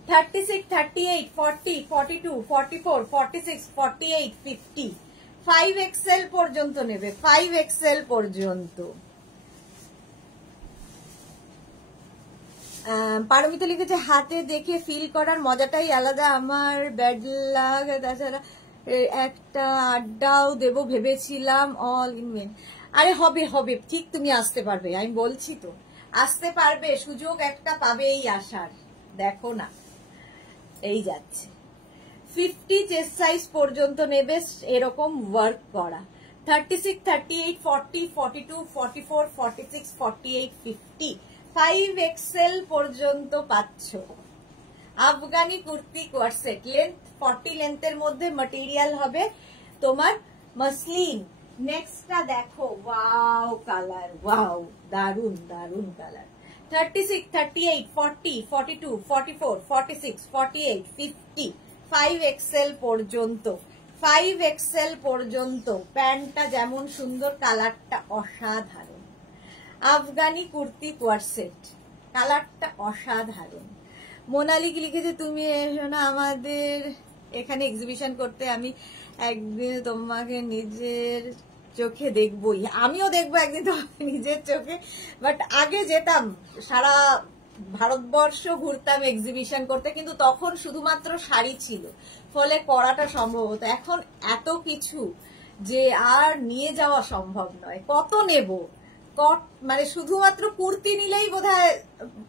36, 38, 40, 42, 44, 46, 48, 50, 5XL পর্যন্ত নেবে, 5XL পর্যন্ত। পারমিতা লিখেছে হাতে দেখে ফিল করার মজাটাই আলাদা, আমার ব্যাড লাগ, তাছাড়া একটা আড্ডাও দেব ভেবেছিলাম, অল ইন ওয়েন। আরে হবে হবে, ঠিক তুমি আসতে পারবে, আমি বলছি তো আসতে পারবে, সুযোগ একটা পাবে এই আসার। দেখো না, এই যাচ্ছে 50 চেস্ট সাইজ পর্যন্ত নেবে, এরকম ওয়ার্ক করা। 36, 38, 40, 42, 44, 46, 48, 50, 5XL পর্যন্ত পাচ্ছ Afghani kurti co-ord set. Length 40 লেন্থের মধ্যে, ম্যাটেরিয়াল হবে তোমার মাসলিন। নেক্সটটা দেখো, ওয়াও কালার, ওয়াও দারুন দারুন কালার। 36, 38, 40, 42, 44, 46, 48, 50, 5XL পর্যন্ত, 5XL পর্যন্ত। প্যান্টটা যেমন সুন্দর, কালারটা অসাধারণ। আফগানি কুর্তি কোয়ার সেট, কালারটা অসাধারণ। মোনালি কি লিখেছে, তুমি এসো না আমাদের এখানে এক্সিবিশন করতে, আমি একদিন তোমাকে নিজের চোখে দেখবই। আমিও দেখবো একদিন তোমাকে নিজের চোখে, বাট আগে যেতাম সারা ভারতবর্ষ ঘুরতাম এক্সিবিশন করতে, কিন্তু তখন শুধুমাত্র শাড়ি ছিল, ফলে করাটা সম্ভব হতো। এখন এত কিছু যে আর নিয়ে যাওয়া সম্ভব নয়। কত নেব, মানে শুধুমাত্র কুর্তি নিলেই বোধহয়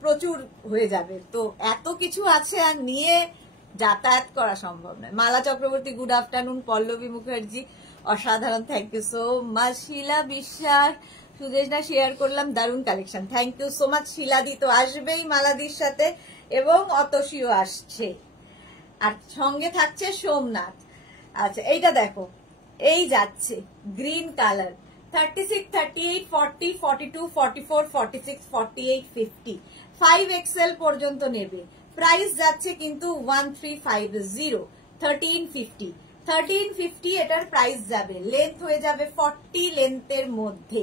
প্রচুর হয়ে যাবে, তো এত কিছু আছে আর নিয়ে যাতায়াত করা সম্ভব নয়। Mala Chakraborty good afternoon. পল্লবী মুখার্জি অসাধারণ, thank you so much. Shila Biswas, Sudeshna share করলাম, দারুণ collection, thank you so much. শিলাদি তো আসবেই মালাদির সাথে, এবং অতসীও আসছে, আর সঙ্গে থাকছে সোমনাথ। আচ্ছা এইটা দেখো, এই যাচ্ছে গ্রিন কালার, 36, 38, 40, 42, 44, 46, 48, 50, 5XL পর্যন্ত নেবে। প্রাইস যাচ্ছে কিন্তু 1350, 1350, 1350 এটার প্রাইস যাবে। লেন্থ হয়ে যাবে 40 লেন্থের মধ্যে।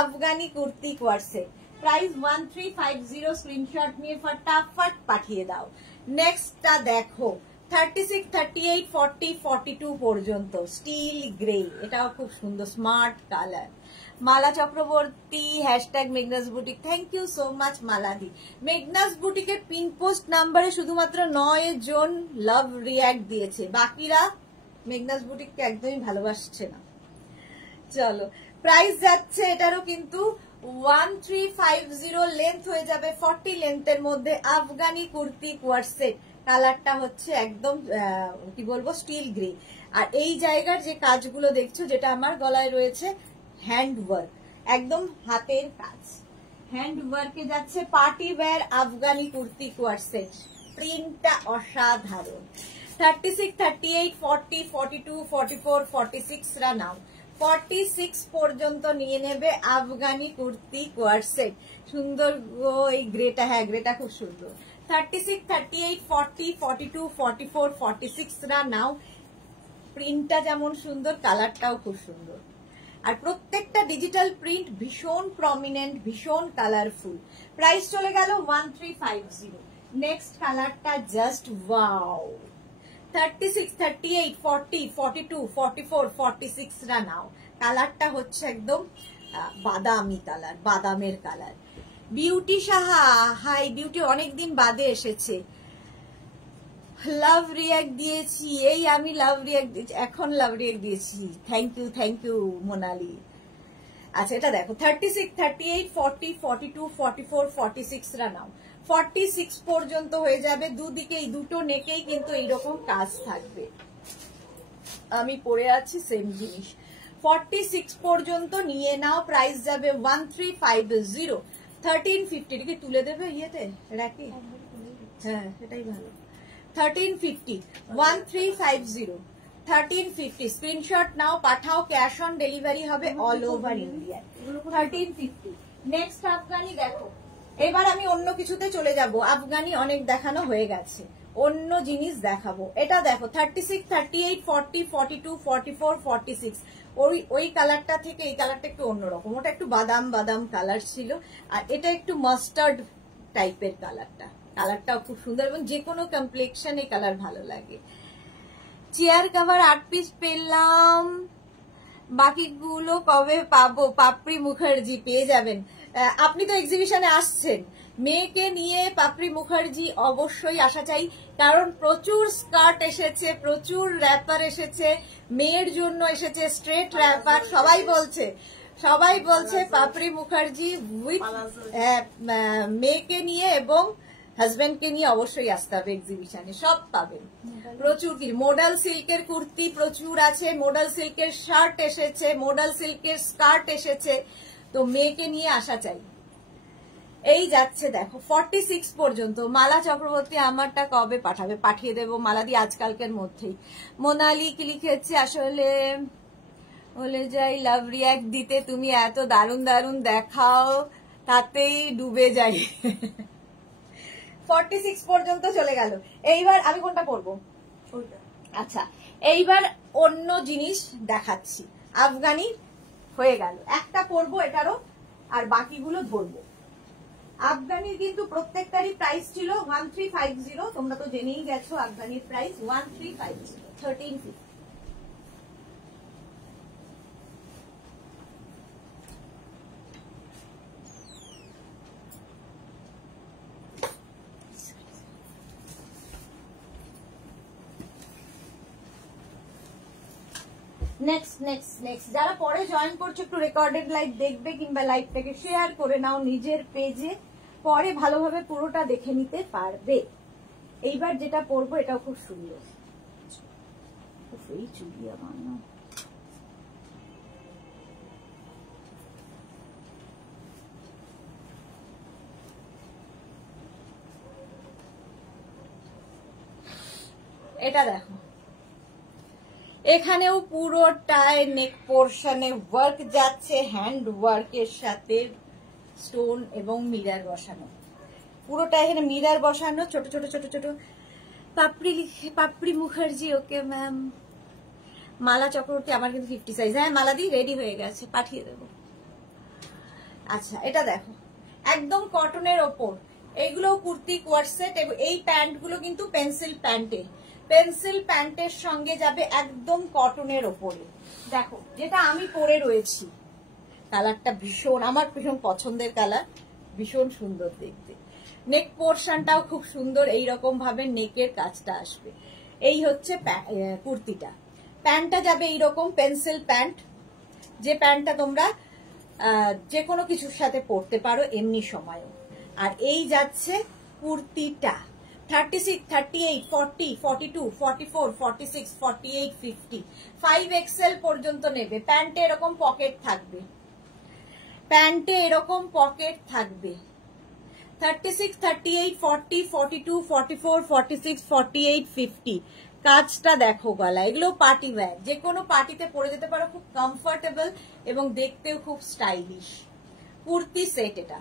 Afghani kurti কোয়ারসে, price 1350। স্ক্রিনশট নিয়ে ফটাফট পাঠিয়ে দাও। নেক্সটটা দেখো, 36, 38, 40, 42 পর্যন্ত স্টিল গ্রে, এটাও খুব সুন্দর smart colour. Mala Chakraborty hashtag Meghna's boutique, thank you so much মালাদি। মেঘনাস বুটিকের পিন পোস্ট নাম্বারে শুধুমাত্র 9 জন লাভ রিয়াক্ট দিয়েছে, বাকিরা মেঘনাস বুটিককে একদমই ভালোবাসছে না। চলো, প্রাইস যাচ্ছে এটারও কিন্তু 1350, লেন্থ হয়ে যাবে 40 লেন্থের মধ্যে। আফগানি কুর্তি কোয়ার সেট, কালারটা হচ্ছে একদম কি বলবো স্টিল গ্রে। আর এই জায়গার যে কাজগুলো দেখছো, যেটা আমার গলায় রয়েছে, হ্যান্ড ওয়ার্ক, একদম হাতের কাজ, হ্যান্ড ওয়ার্কে যাচ্ছে। পার্টি ওয়্যার আফগানি কুর্তি কোয়ার সেট, প্রিন্টটা অসাধারণ। 36, 38, 40, 42, 44, 46 রা নাও, 46 পর্যন্ত নিয়ে নেবে আফগানি কুর্তি কোয়ার সেট। সুন্দর গো এই গ্রেটা, হ্যাঁ গ্রেটা খুব সুন্দর। 36, 38, 40, 42, 44, 46 রা নাও। প্রিন্টটা যেমন সুন্দর, কালারটাও খুব সুন্দর, আর প্রত্যেকটা ডিজিটাল প্রিন্ট ভীষণ প্রমিনেন্ট, ভীষণ কালারফুল। প্রাইস চলে গেল 1350। নেক্সট কালারটা জাস্ট ওয়াও, 36, 38, 40, 42, 44, 46 রা নাও। কালারটা হচ্ছে একদম বাদামি কালার, বাদামের colour. Beauty Saha, hi beauty, অনেকদিন বাদে এসেছে। লাভ রিয়াক্ট দিয়েছি, এই আমি লাভ রিয়াক্ট দিয়েছি, এখন লাভ রিয়াক্ট দিয়েছি, থ্যাংক ইউ মোনালি। আচ্ছা এটা দেখো, 36, 38, 40, 42, 44, 46 রা নাও। 46 পর্যন্ত হয়ে যাবে। দুদিকে এই দুটো নেকেই কিন্তু এইরকম কাজ থাকবে, আমি পরে আছি সেম জিনিস। 46 পর্যন্ত নিয়ে নাও, প্রাইস যাবে 1350, 1350। এটাকে তুলে দেবে ইয়েতে রাখি, হ্যাঁ সেটাই ভালো। 1350, 1350, 1350। স্ক্রিনশট নাও, পাঠাও, ক্যাশ অন ডেলিভারি হবে all over India. 1350। Next Afghani দেখো, এবার আমি অন্য কিছুতে চলে যাব, আফগানি অনেক দেখানো হয়ে গেছে, অন্য জিনিস দেখাবো। এটা দেখো, 36, 38, 40, 42, 44, 46। ওই কালারটা থেকে এই কালারটা একটু অন্যরকম, ওটা একটু বাদাম বাদাম কালার ছিল, আর এটা একটু মাস্টার্ড টাইপের কালারটা। কালারটাও খুব সুন্দর, এবং যে কোনো কমপ্লেক্সনে কালার ভালো লাগে। চেয়ার কভার 8 পিস পেলাম, বাকিগুলো কবে পাবো? পাপড়ি মুখার্জি পেয়ে যাবেন, আপনি তো এক্সিবিশনে আসছেন। মেয়েকে নিয়ে পাপড়ি মুখার্জি অবশ্যই আসা চাই, কারণ প্রচুর স্কার্ট এসেছে, প্রচুর র্যাপার এসেছে, মেয়ের জন্য এসেছে স্ট্রেট র্যাপার। সবাই বলছে পাপড়ি মুখার্জি উইথ মেয়েকে নিয়ে এবং হাজবেন্ডকে নিয়ে অবশ্যই আসতে হবে এক্সিবিশনে, সব পাবেন। প্রচুর কি মোডাল সিল্কের কুর্তি প্রচুর আছে, মোডাল সিল্কের শার্ট এসেছে, মোডাল সিল্কের স্কার্ট এসেছে, তো মেয়েকে নিয়ে আসা চাই। এই যাচ্ছে দেখো 46 পর্যন্ত। মালা চক্রবর্তী আমারটা কবে পাঠাবে? পাঠিয়ে দেবো মালাদি আজকালকের মধ্যেই। মোনালি কি লিখেছে, আসলে বলে যাই লাভ রিয়াক্ট দিতে, তুমি এত দারুণ দারুণ দেখাও, তাতেই ডুবে যাই। 46 পর্যন্ত চলে গেল। এইবার আমি কোনটা করবো? ওইটা আচ্ছা, এইবার অন্য জিনিস দেখাচ্ছি। আফগানি হয়ে গেল, একটা পরবো এটারও, আর বাকিগুলো ধরবো। আফগানির কিন্তু প্রত্যেকটারই প্রাইস ছিল 1350। তোমরা তো জেনেই গেছো আফগানির প্রাইস 1350, 1350। নেক্সট যারা পরে জয়েন করছো একটু রেকর্ডেড লাইভ দেখবে, কিংবা লাইভটাকে শেয়ার করে নাও নিজের পেজে, পরে ভালোভাবে পুরোটা দেখে নিতে পারবে। এইবার যেটা পরবো এটাও খুব সুন্দর। এই চুড়ি আমার না, এটা দেখো, এখানেও পুরোটায় নেক পোর্শনে ওয়ার্ক যাচ্ছে, হ্যান্ড ওয়ার্কের সাথে স্টোন এবং মিরার বসানো। পুরোটা এখানে মিরার বসানো, ছোট ছোট ছোট ছোট পাপড়ি মুখার্জি, ওকে ম্যাম। মালা চক্রবর্তী, আমার কিন্তু 50 সাইজ। হ্যাঁ মালা দি রেডি হয়ে গেছে, পাঠিয়ে দেব। আচ্ছা, এটা দেখো একদম কটনের ওপর, এইগুলো কুর্তি কোয়ার সেট, এবং এই প্যান্ট গুলো কিন্তু পেন্সিল প্যান্টের সঙ্গে যাবে একদম কটনের ওপরে। দেখো যেটা আমি পরে রয়েছি, কালারটা ভীষণ আমার ভীষণ পছন্দের কালার, ভীষণ সুন্দর দেখতে। নেক পোর্শনটাও খুব সুন্দর, এইরকম ভাবে নেকের কাজটা আসবে। এই হচ্ছে কুর্তিটা। প্যান্টটা যাবে এইরকম পেন্সিল প্যান্ট, যে প্যান্টটা তোমরা যে কোনো কিছুর সাথে পরতে পারো এমনি সময়ও। আর এই যাচ্ছে কুর্তিটা 36, 38, 40, 42, 44, 46, 48, 50, 5XL পর্যন্ত নেবে। প্যান্টে এরকম পকেট থাকবে, 36, 38, 40, 42, 44, 46, 48, 50। কাজটা দেখো গলা, এগুলো পার্টি ব্যাগ, যে কোনো পার্টিতে পরে যেতে পারো, খুব কমফোর্টেবল এবং দেখতেও খুব স্টাইলিশ কুর্তি সেট। এটা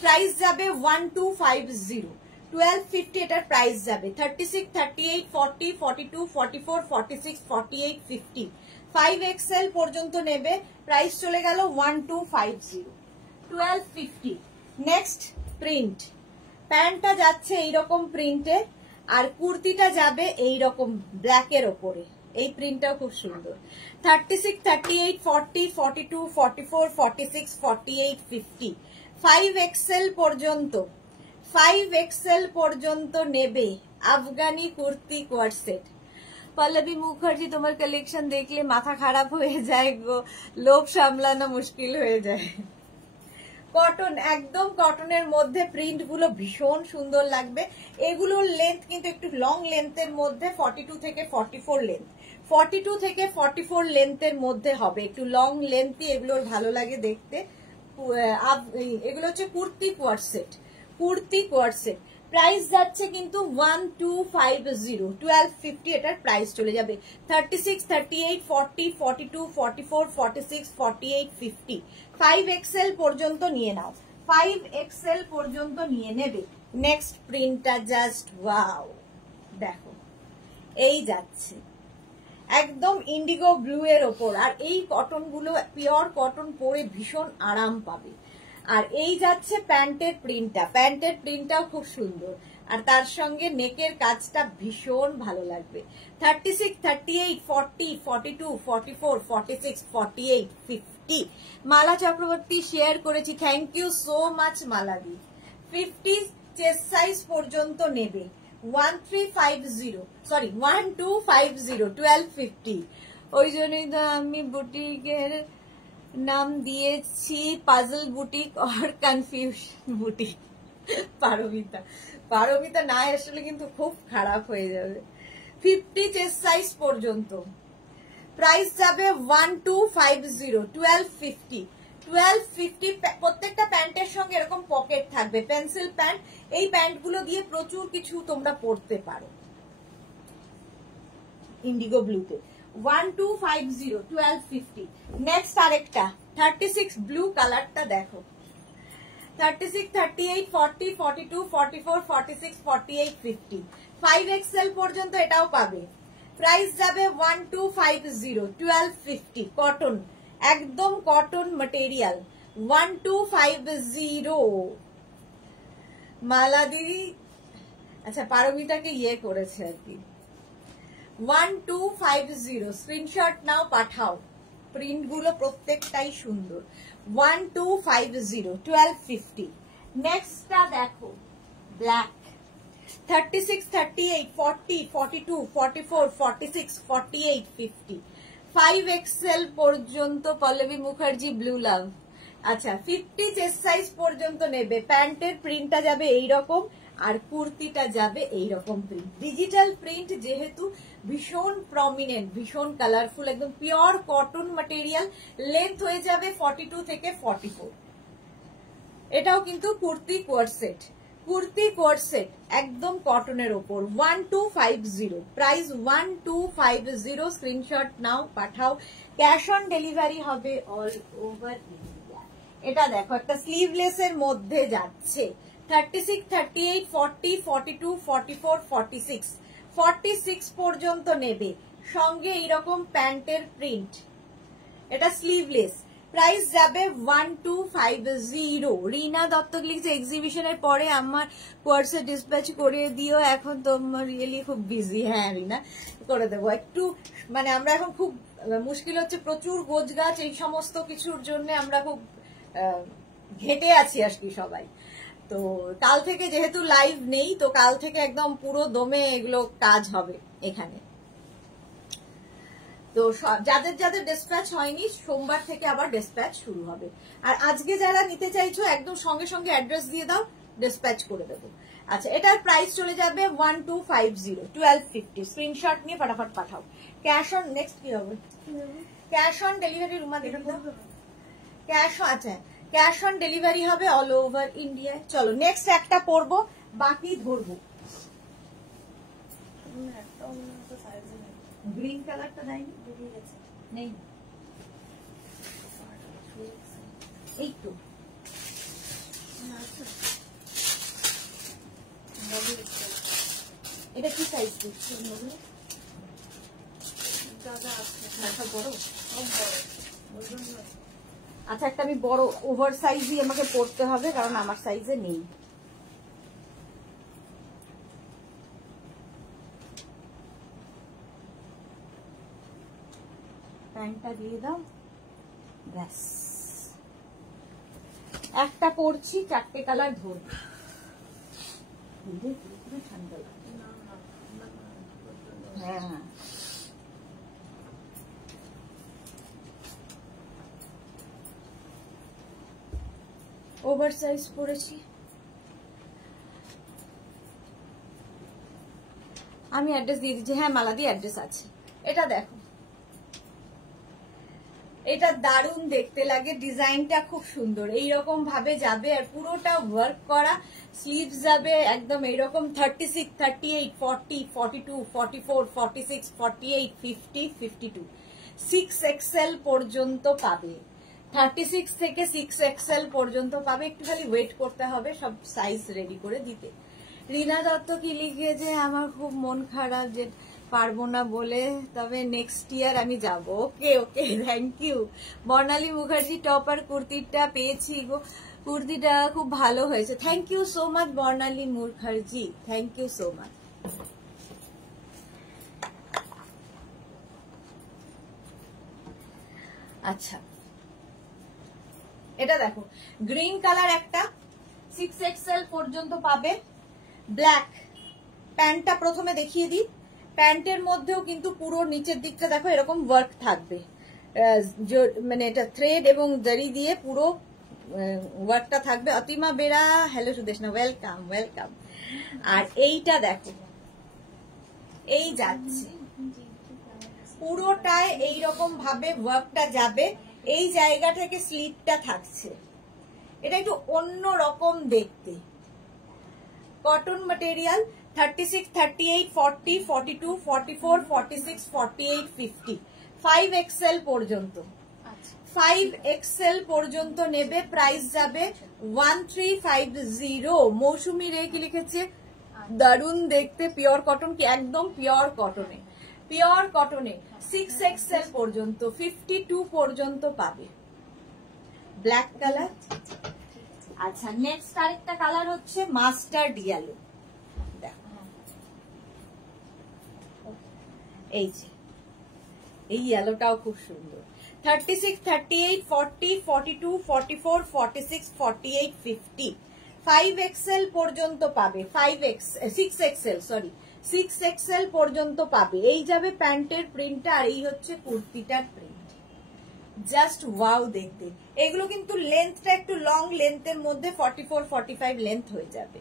প্রাইস যাবে 1250, 1250 এটার প্রাইস যাবে। 36, 38, 40, 42, 44, 46, 48, 50, 5XL পর্যন্ত নেবে। প্রাইস চলে গেল 1250, 1250। নেক্সট প্রিন্ট, প্যান্টটা যাচ্ছে এইরকম প্রিন্টে, আর কুর্তিটা যাবে এইরকম ব্ল্যাকের ওপরে। এই প্রিন্টটাও খুব সুন্দর। 36, 38, 40, 42, 44, 46, 48, 50, 5XL পর্যন্ত, 5XL পর্যন্ত নেবে আফগানি কুর্তি কোয়ার সেট। পল্লবী মুখার্জি, তোমার কালেকশন দেখলে মাথা খারাপ হয়ে যায় গো, লোভ সামলানো মুশকিল হয়ে যায়। কটন, একদম কটনের মধ্যে প্রিন্ট গুলো ভীষণ সুন্দর লাগবে। এগুলোর লেন্থ কিন্তু একটু লং লেন্থের মধ্যে, 42 থেকে 44 লেন্থ, 42 থেকে 44 লেন্থের মধ্যে হবে, একটু লং লেন্থই এগুলোর ভালো লাগে দেখতে। এগুলো হচ্ছে কুর্তি কোয়ার সেট, প্রাইস যাচ্ছে কিন্তু 1250, 1250 এটার প্রাইস চলে যাবে। 36, 38, 40, 42, 44, 46, 48, 50, 5XL পর্যন্ত নিয়ে নাও, 5XL পর্যন্ত নিয়ে নেবে। নেক্সট প্রিন্টটা জাস্ট ওয়াও, দেখো এই যাচ্ছে একদম ইন্ডিগো ব্লু এর ওপর, আর এই কটন গুলো পিওর কটন পরে ভীষণ আরাম পাবে। আর এই যাচ্ছে প্যান্টের প্রিন্টটাও খুব সুন্দর, আর তার সঙ্গে নেকের কাজটা ভীষণ ভালো লাগবে। 36, 38, 40, 42, 44, 46, 48, 50। মালা চক্রবর্তী শেয়ার করেছি, থ্যাংক ইউ সো মাচ মালাদি। 50 চেস্ট সাইজ পর্যন্ত নেবে, 1250, 1250, ওই জন্যই তো আমি বুটিকের নাম দিয়েছি পাজল বুটিক আর কনফিউশন বুটিক। পারমিতা না আসলে কিন্তু খুব খারাপ হয়ে যাবে। 50 চেস্ট সাইজ পর্যন্ত প্রাইস যাবে 1250, 1250, 1250। প্রত্যেকটা প্যান্টের সঙ্গে এরকম পকেট থাকবে, পেন্সিল প্যান্ট। এই প্যান্টগুলো দিয়ে প্রচুর কিছু তোমরা পরতে পারো। ইন্ডিগো ব্লুতে 1250, 1250। নেক্সট আরেকটা 36 ব্লু কালারটা দেখো, 36, 38, 40, 42, 44, 46, 48, 50, 5XL পর্যন্ত এটাও পাবে। প্রাইস যাবে 1250, 1250 কটন, একদম কটন ম্যাটেরিয়াল 1250। মালা দিদি আচ্ছা পারমিতাকে ইয়ে করেছে আর কি। 1250 স্ক্রিনশট নাও পাঠাও, প্রিন্ট গুলো প্রত্যেকটাই সুন্দর। 1250, 1250। নেক্সটটা দেখো ব্ল্যাক, 36, 38, 40, 42, 44, 46, 48, 50, 5XL পর্যন্ত পল্লবী মুখার্জি ব্লু লাভ। আচ্ছা 50 চেস্ট সাইজ পর্যন্ত নেবে। প্যান্টের প্রিন্টটা যাবে এইরকম আর কুর্তিটা যাবে এইরকম প্রিন্ট, ডিজিটাল প্রিন্ট, যেহেতু ভীষণ প্রমিনেন্ট, ভীষণ কালারফুল, একদম পিওর কটন ম্যাটেরিয়াল। লেন্থ হয়ে যাবে 42 থেকে 44। এটাও কিন্তু কুর্তি কোয়ার সেট, কুর্তি কোয়ার সেট একদম কটনের ওপর। 1250 প্রাইস, 1250। স্ক্রিনশট নাও পাঠাও। ক্যাশ অন ডেলিভারি হবে অল ওভার ইন্ডিয়া। এটা দেখো একটা স্লিভলেস এর মধ্যে যাচ্ছে। 36, 38, 40, 42, 44, 46, 46 পর্যন্ত নেবে। সঙ্গে এইরকম প্যান্টের প্রিন্ট, এটা স্লিভলেস। প্রাইস যাবে 1250। রিনা দত্ত লিখছে এক্সিবিশনের পরে আমার কোয়ার্সে ডিসপ্যাচ করে দিও, এখন তোমার রিয়েলি খুব বিজি। হ্যাঁ রিনা করে দেবো একটু, মানে আমরা এখন খুব মুশকিল হচ্ছে, প্রচুর গোছগাছ এই সমস্ত কিছুর জন্য আমরা খুব ঘেটে আছি আর কি সবাই। তো কাল থেকে যেহেতু লাইভ নেই, তো কাল থেকে একদম পুরো দমে এগুলো কাজ হবে এখানে। তো যাদের যাদের ডিসপ্যাচ হয়নি সোমবার থেকে আবার ডিসপ্যাচ শুরু হবে। আর আজকে যারা নিতে চাইছো একদম সঙ্গে সঙ্গে অ্যাড্রেস দিয়ে দাও, ডিসপ্যাচ করে দেবো। আচ্ছা এটার প্রাইস চলে যাবে 1250, 1250। স্ক্রিনশট নিয়ে ফটাফট পাঠাও। ক্যাশ অন, নেক্সট কি হবে? ক্যাশ অন ডেলিভারি রুমা দেখে দাও। ক্যাশ, আচ্ছা ক্যাশ অন ডেলিভারি হবে অল ওভার ইন্ডিয়া। চলো নেক্সট একটা পরবো, বাকি ধরবো। গ্রিন কালারটা দেয়নি, নেই এই তো। এটা কি সাইজ দিচ্ছে? আচ্ছা একটা আমি বড় ওভার সাইজই আমাকে পরতে হবে, কারণ আমার সাইজে নেই। প্যান্টটা দিয়ে দাও, ব্যাস। একটা পরছি, চারটে কালার ধরবো। ঠান্ডা লাগে। হ্যাঁ ওভার সাইজ পরেছি আমি। অ্যাড্রেস দিয়ে দিচ্ছি। হ্যাঁ মালাদি অ্যাড্রেস আছে। এটা দেখো, এটা দারুণ দেখতে লাগে, ডিজাইনটা খুব সুন্দর, এইরকম ভাবে যাবে আর পুরোটা ওয়ার্ক করা। স্লিভস যাবে একদম এইরকম 36, 38, 40, 42, 44, 46, 48, 50, 52, 6XL পর্যন্ত পাবে। 36 থেকে 6XL পর্যন্ত পাবে। একটু খালি ওয়েট করতে হবে সব সাইজ রেডি করে দিতে। রিনা দত্ত কি লিখেছে, আমার খুব মন খারাপ যে পারবো না বলে, তবে নেক্সট ইয়ার আমি যাব। Okay okay, thank you. Barnali Mukherjee টপার কুর্তিটা পেয়েছি গো, কুর্তিটা খুব ভালো হয়েছে। Thank you so much Barnali Mukherjee, thank you so much. আচ্ছা এটা দেখো গ্রিন কালার, একটা 6XL পর্যন্ত পাবে। ব্ল্যাক প্যান্টটা প্রথমে দেখিয়ে দিই। প্যান্টের মধ্যেও কিন্তু পুরো নিচের দিকটা দেখো এরকম ওয়ার্ক থাকবে, মানে এটা থ্রেড এবং জরি দিয়ে পুরো ওয়ার্কটা থাকবে। Atima Bera, hello Sudeshna, welcome welcome. আর এইটা দেখো, এই যাচ্ছে পুরোটায় এইরকম ভাবে ওয়ার্কটা যাবে, এই জায়গা থেকে স্লিপটা থাকছে। এটা একটু অন্য রকম দেখতে, কটন ম্যাটেরিয়াল। 36, 38, 40, 42, 44, 46, 48, 50, 5XL পর্যন্ত। 5XL পর্যন্ত নেবে। প্রাইস যাবে 1350। মৌসুমী রে কি লিখেছে, দারুণ দেখতে, পিওর কটন, কি একদম পিওর কটনে। পিওর কটনে 6XL পর্যন্ত 52 পর্যন্ত পাবে। Black colour. আচ্ছা নেক্সট আরেকটা কালার হচ্ছে মাস্টার্ড ইয়েলো। এই যে এই ইয়েলোটাও খুব সুন্দর। 36, 38, 40, 42, 44, 46, 48, 50 5XL পর্যন্ত পাবে। 6XL সরি 6XL পর্যন্ত পাবে। এই যাবে প্যান্টের প্রিন্টটা আর এই হচ্ছে কুর্তিটার প্রিন্ট। জাস্ট ওয়াও দেখতে। এগুলো কিন্তু লেন্থটা একটু লং লেন্থের মধ্যে 44, 45 লেন্থ হয়ে যাবে।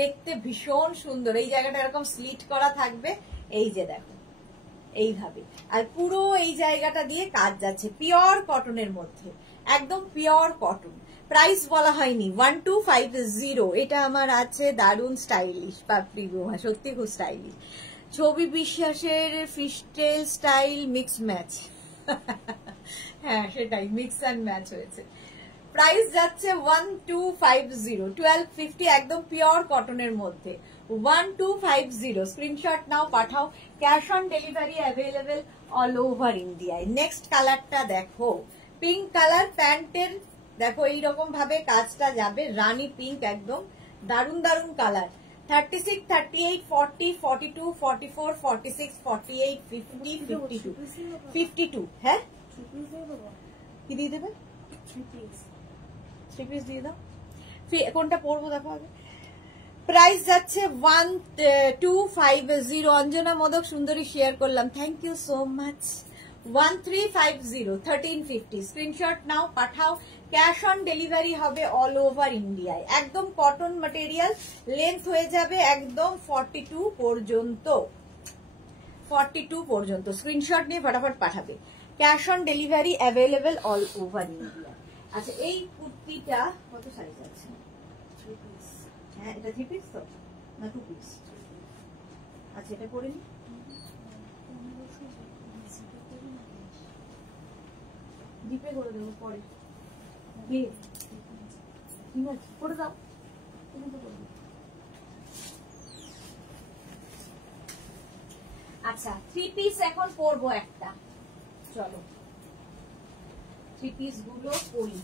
দেখতে ভীষণ সুন্দর। এই জায়গাটা এরকম স্লিট করা থাকবে, এই যে দেখো এইভাবে, আর পুরো এই জায়গাটা দিয়ে কাজ যাচ্ছে পিওর কটনের মধ্যে, একদম পিওর কটন। প্রাইস বলা হয়নি 1250। এটা আমার আছে, দারুণ স্টাইলিশ পাপড়ি বোমা, সত্যি খুব স্টাইলিশ। ছবি বিশ্বাসের ফিস্টেল স্টাইল মিক্স ম্যাচ। হ্যাঁ সেটাই, মিক্স অ্যান্ড ম্যাচ হয়েছে। প্রাইস যাচ্ছে 1250, 1250, একদম পিওর কটনের মধ্যে 1250। স্ক্রিনশট নাও, পাঠাও। Cash on delivery available all over ইন্ডিয়ায়। নেক্সট কালারটা দেখো, পিঙ্ক কালার। প্যান্টের দেখো এইরকম ভাবে কাজটা যাবে, রানী পিঙ্ক, একদম দারুণ দারুণ কালার। 36, 38, 40, 42, 44, 46, 48, 50, 52 52। হ্যাঁ কি দিয়ে দেবে? 3 পিস দিয়ে দাও। কোনটা পরবো দেখো আগে। প্রাইস যাচ্ছে 1250। অঞ্জনা মোদক সুন্দরী শেয়ার করলাম, thank you so much. 1350, 1350। Screenshot নাও, পাঠাও। ক্যাশ অন ডেলিভারি হবে অল ওভার ইন্ডিয়ায়। একদম কটন ম্যাটেরিয়াল, লেন্থ হয়ে যাবে একদম 42 পর্যন্ত। 42 পর্যন্ত স্ক্রিনশট নিয়ে ফটাফট পাঠাবে। Cash on delivery available all over India. আচ্ছা এই কুর্তিটা কত সাইজ আছে? 3 পিস। হ্যাঁ এটা 3 পিস তো না 2 পিস? আচ্ছা এটা পরে নি, জিপে করে দেবো পরে। ঠিক আছে করে দাও। আচ্ছা 3 পিস এখন পরবো একটা, চলো 3 পিস গুলো পরি।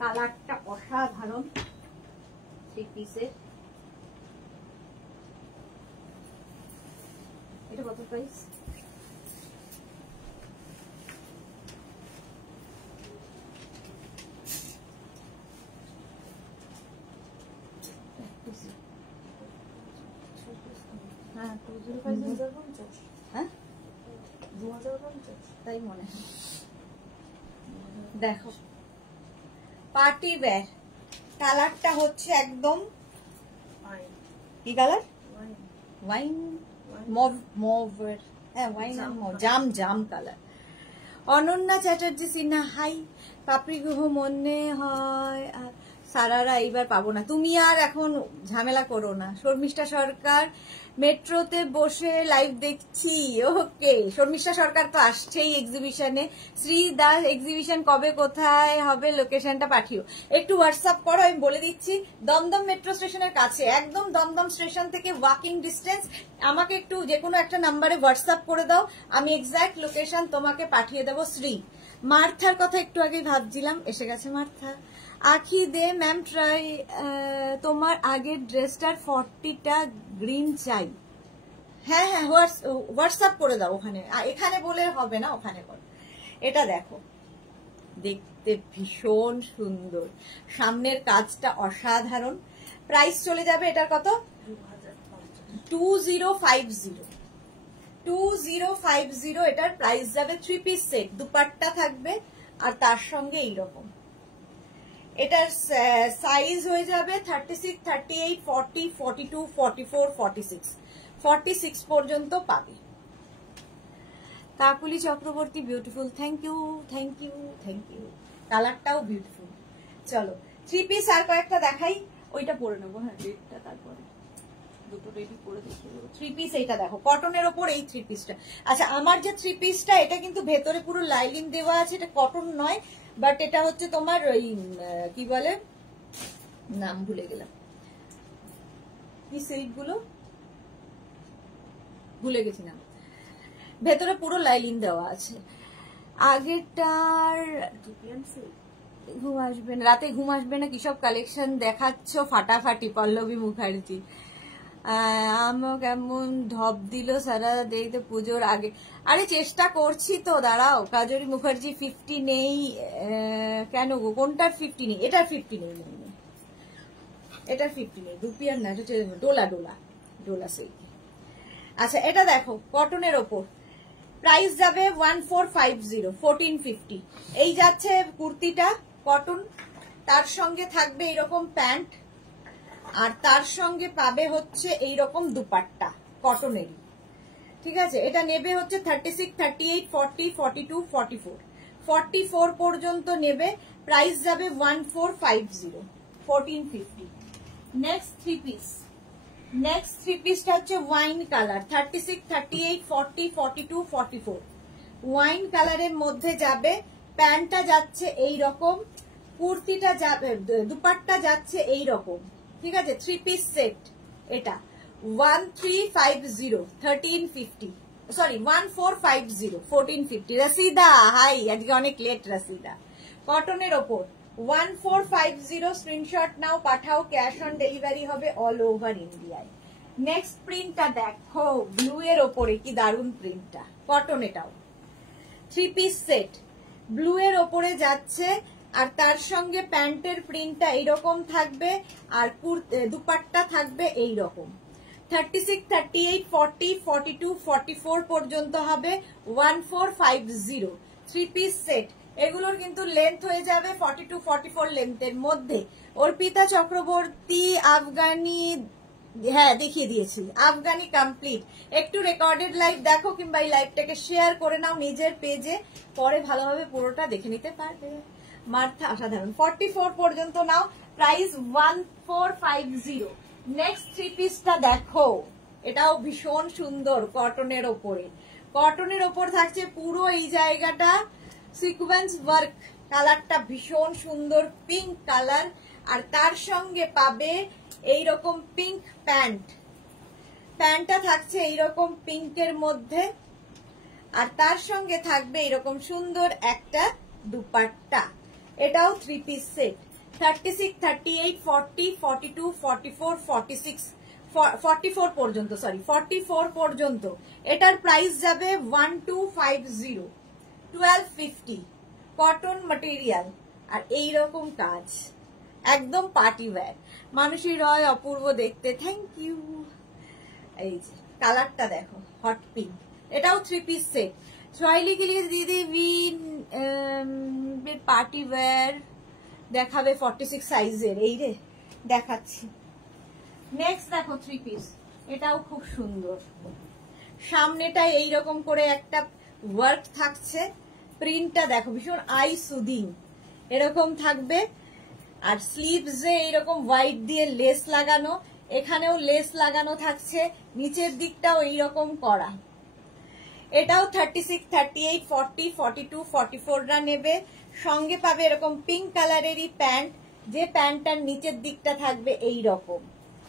কালারটা অসাধারণ 3 পিসের। এটা কত প্রাইস? হ্যাঁ 2050। হ্যাঁ 2050 তাই মনে হয়। দেখো পার্টি ওয়্যার, কালারটা হচ্ছে একদম কি কালার? Wine mauve. হ্যাঁ ওয়াইন জাম জাম কালার। অনন্যা চ্যাটার্জি সিনহা, হাই। পাপড়ি গুহ মনে হয় সারারা এইবার পাবো না। তুমি আর এখন ঝামেলা করো না। শর্মিষ্ঠা সরকার, মেট্রোতে বসে লাইভ দেখছি। ওকে শর্মিষ্ঠা সরকার তো আসছেই এক্সিবিশনে। শ্রী দাস এক্সিবিশন কবে কোথায় হবে লোকেশনটা পাঠিও। একটু হোয়াটসঅ্যাপ করো, আমি বলে দিচ্ছি। দমদম মেট্রো স্টেশনের কাছে, একদম দমদম স্টেশন থেকে ওয়াকিং ডিস্টেন্স। আমাকে একটু যে কোনো একটা নাম্বারে হোয়াটসঅ্যাপ করে দাও, আমি এক্সাক্ট লোকেশন তোমাকে পাঠিয়ে দেবো। শ্রী মার্থার কথা একটু আগে ভাবছিলাম, এসে গেছে মার্থা। আখি দে ম্যাম ট্রাই, তোমার আগের ড্রেসটার 40টা গ্রিন চাই। হ্যাঁ হ্যাঁ হোয়াটসঅ্যাপ করে দাও ওখানে, এখানে বলে হবে না, ওখানে করো। এটা দেখো দেখতে ভীষণ সুন্দর, সামনের কাজটা অসাধারণ। প্রাইস চলে যাবে এটার কত? 2050। 2050 এটার প্রাইস যাবে। 3 পিস সেট, দুপাট্টা থাকবে আর তার সঙ্গে এইরকম। এটার সাইজ হয়ে যাবে 36, 38, 40, 42, 44, 46 46 পর্যন্ত পাবে। Kakuli Chakraborty beautiful, thank you thank you thank you. কালারটাও বিউটিফুল। চলো 3 পিস আর কয়েকটা দেখাই, ওইটা পরে নেবো। হ্যাঁ রেডটা তারপরে দুটো রেডি করে দেখিয়ে দেবো। 3 পিস এইটা দেখো, কটনের ওপর এই 3 পিসটা। আচ্ছা আমার যে 3 পিসটা, এটা কিন্তু ভেতরে পুরো লাইলিন দেওয়া আছে, এটা কটন নয়, বাট এটা হচ্ছে তোমার ওই কি বলে, নাম ভুলে গেলাম, কি সিল্ক গুলো ভুলে গেছিলাম, ভেতরে পুরো লাইলিং দেওয়া আছে। আগেরটার ঘুম আসবে না, রাতে ঘুম আসবে না, কিসব কালেকশন দেখাচ্ছ ফাটাফাটি পল্লবী মুখার্জি। আমার কেমন ধপ দিল সারা দেখতে পুজোর আগে। আরে চেষ্টা করছি তো, দাঁড়াও। কাজরি মুখার্জি 50 নেই কেন গো? কোনটার 50 নেই? এটার 50 নেই, এটার 50 নেই। রুপিয়ার না, এটা ডোলা ডোলা ডোলা সেই। আচ্ছা এটা দেখো, কটনের ওপর প্রাইস যাবে 1450, 1450। এই যাচ্ছে কুর্তিটা কটন, তার সঙ্গে থাকবে এইরকম প্যান্ট, আর তার সঙ্গে পাবে হচ্ছে এইরকম দুপাট্টা কটনেরই। ঠিক আছে, এটা নেবে হচ্ছে 36, 38, 40, 42, 44, 44 পর্যন্ত নেবে। প্রাইস যাবে 1450, 1450। Next three piece, next three পিসটা হচ্ছে ওয়াইন কালার, 36, 38, 40, 42, 44 ওয়াইন কালারের মধ্যে যাবে। প্যান্টটা যাচ্ছে এই রকম, কুর্তিটা যাবে, দুপাট্টা যাচ্ছে এই রকম। ঠিক আছে, থ্রি পিস সেট। এটা 1350, 1350, সরি 1450, 1450। রসিদা হাই, আজকে অনেক লেট রসিদা। কটনের ওপর 1450, স্ক্রিনশট নাও, পাঠাও, ক্যাশ অন ডেলিভারি হবে অল ওভার ইন্ডিয়ায়। নেক্সট প্রিন্টটা দেখো, ব্লু এর ওপরে কি দারুন প্রিন্টটা, কটন। এটাও থ্রি পিস সেট, ব্লু এর ওপরে যাচ্ছে, আর তার সঙ্গে প্যান্টের প্রিন্টটা এইরকম থাকবে, আর দুপাট্টা থাকবে এইরকম। 36, 38, 40, 42, 44 পর্যন্ত হবে 1450, থ্রি পিস সেট। এগুলোর কিন্তু লেন্থ হয়ে যাবে 42, 44 লেন্থের মধ্যে। অর্পিতা চক্রবর্তী আফগানি, হ্যাঁ দেখিয়ে দিয়েছি, আফগানি কমপ্লিট। একটু রেকর্ডেড লাইভ দেখো, কিংবা এই লাইভটাকে শেয়ার করে নাও নিজের পেজে, পরে ভালোভাবে পুরোটা দেখে নিতে পারবে। মার্থা অসাধারণ, 44 পর্যন্ত নাও, প্রাইস 1450। নেক্সট থ্রি পিসটা দেখো, এটাও ভীষণ সুন্দর, কটনের ওপরে। কটনের ওপর থাকছে পুরো এই জায়গাটা সিকোয়েন্স ওয়ার্ক, কালারটা ভীষণ সুন্দর, পিঙ্ক কালার, আর তার সঙ্গে পাবে এইরকম পিঙ্ক প্যান্ট। প্যান্টটা থাকছে এইরকম পিঙ্কের মধ্যে, আর তার সঙ্গে থাকবে এরকম সুন্দর একটা দুপাট্টা। এটাও থ্রি পিস সেট, 36, 38, 40, 42, 44, 46, 44 পর্যন্ত, সরি 44 পর্যন্ত। এটার প্রাইস যাবে 1250, 1250, কটন ম্যাটেরিয়াল, আর এইরকম কাজ, একদম পার্টি ওয়্যার। মানুষী রয় অপূর্ব দেখতে, থ্যাংক ইউ। এই যে কালারটা দেখো, হট পিঙ্ক। এটাও থ্রি পিস সেট। সোয়াইলি के लिए दीदी विन পার্টি ওয়্যার দেখাবে 46 সাইজের, এই রে দেখাচ্ছি। নেক্সট দেখো থ্রি পিস, এটাও খুব সুন্দর। সামনেটা এইরকম করে একটা ওয়ার্ক থাকছে, প্রিন্টটা দেখো ভীষণ আই সুদিং এরকম থাকবে, আর স্লিভসে এইরকম হোয়াইট দিয়ে লেস লাগানো, এখানেও লেস লাগানো থাকছে, নিচের দিকটাও এইরকম করা। এটাও 36, 38, 40, 42, 44রা নেবে। সঙ্গে পাবে এরকম পিঙ্ক কালারেরই প্যান্ট, যে প্যান্টটার নিচের দিকটা থাকবে এই রকম।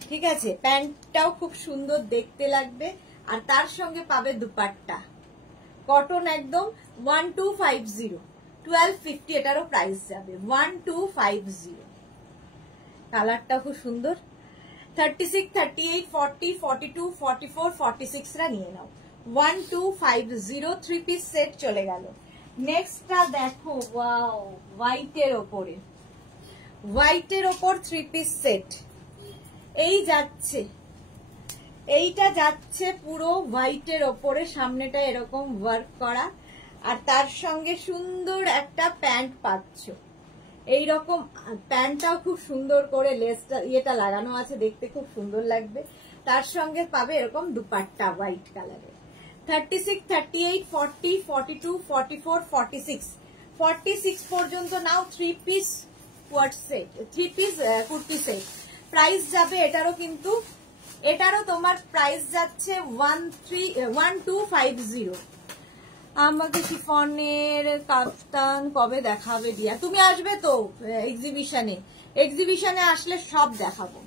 ঠিক আছে, প্যান্টটাও খুব সুন্দর দেখতে লাগবে, আর তার সঙ্গে পাবে দুপাট্টা, কটন একদম। 1250, 1250 এটারও প্রাইস যাবে 1250। কালারটাও খুব সুন্দর। 36, 38, 40, 42, 44, 46রা নিয়ে নাও, 1250, থ্রি পিস সেট চলে গেল। নেক্সটটা দেখো, ওয়াও, হোয়াইটের ওপরে, হোয়াইটের ওপর থ্রি পিস সেট। এই যাচ্ছে, এইটা যাচ্ছে পুরো হোয়াইটের ওপরে, সামনেটা এরকম ওয়ার্ক করা, আর তার সঙ্গে সুন্দর একটা প্যান্ট পাচ্ছ এইরকম। প্যান্টটাও খুব সুন্দর করে লেসটা ইয়েটা লাগানো আছে, দেখতে খুব সুন্দর লাগবে। তার সঙ্গে পাবে এরকম দুপাট্টা হোয়াইট কালারের। 36, 38, 40, 42, 44, 46, 46 পর্যন্ত নাও, three piece co-ord set, three piece kurti set. Price যাবে এটারও, কিন্তু এটারও তোমার প্রাইস যাচ্ছে 1250। আমাকে শিফনের কাফতান কবে দেখাবে দিয়া? তুমি আসবে তো এক্সিবিশনে, এক্সিবিশনে আসলে সব দেখাবো।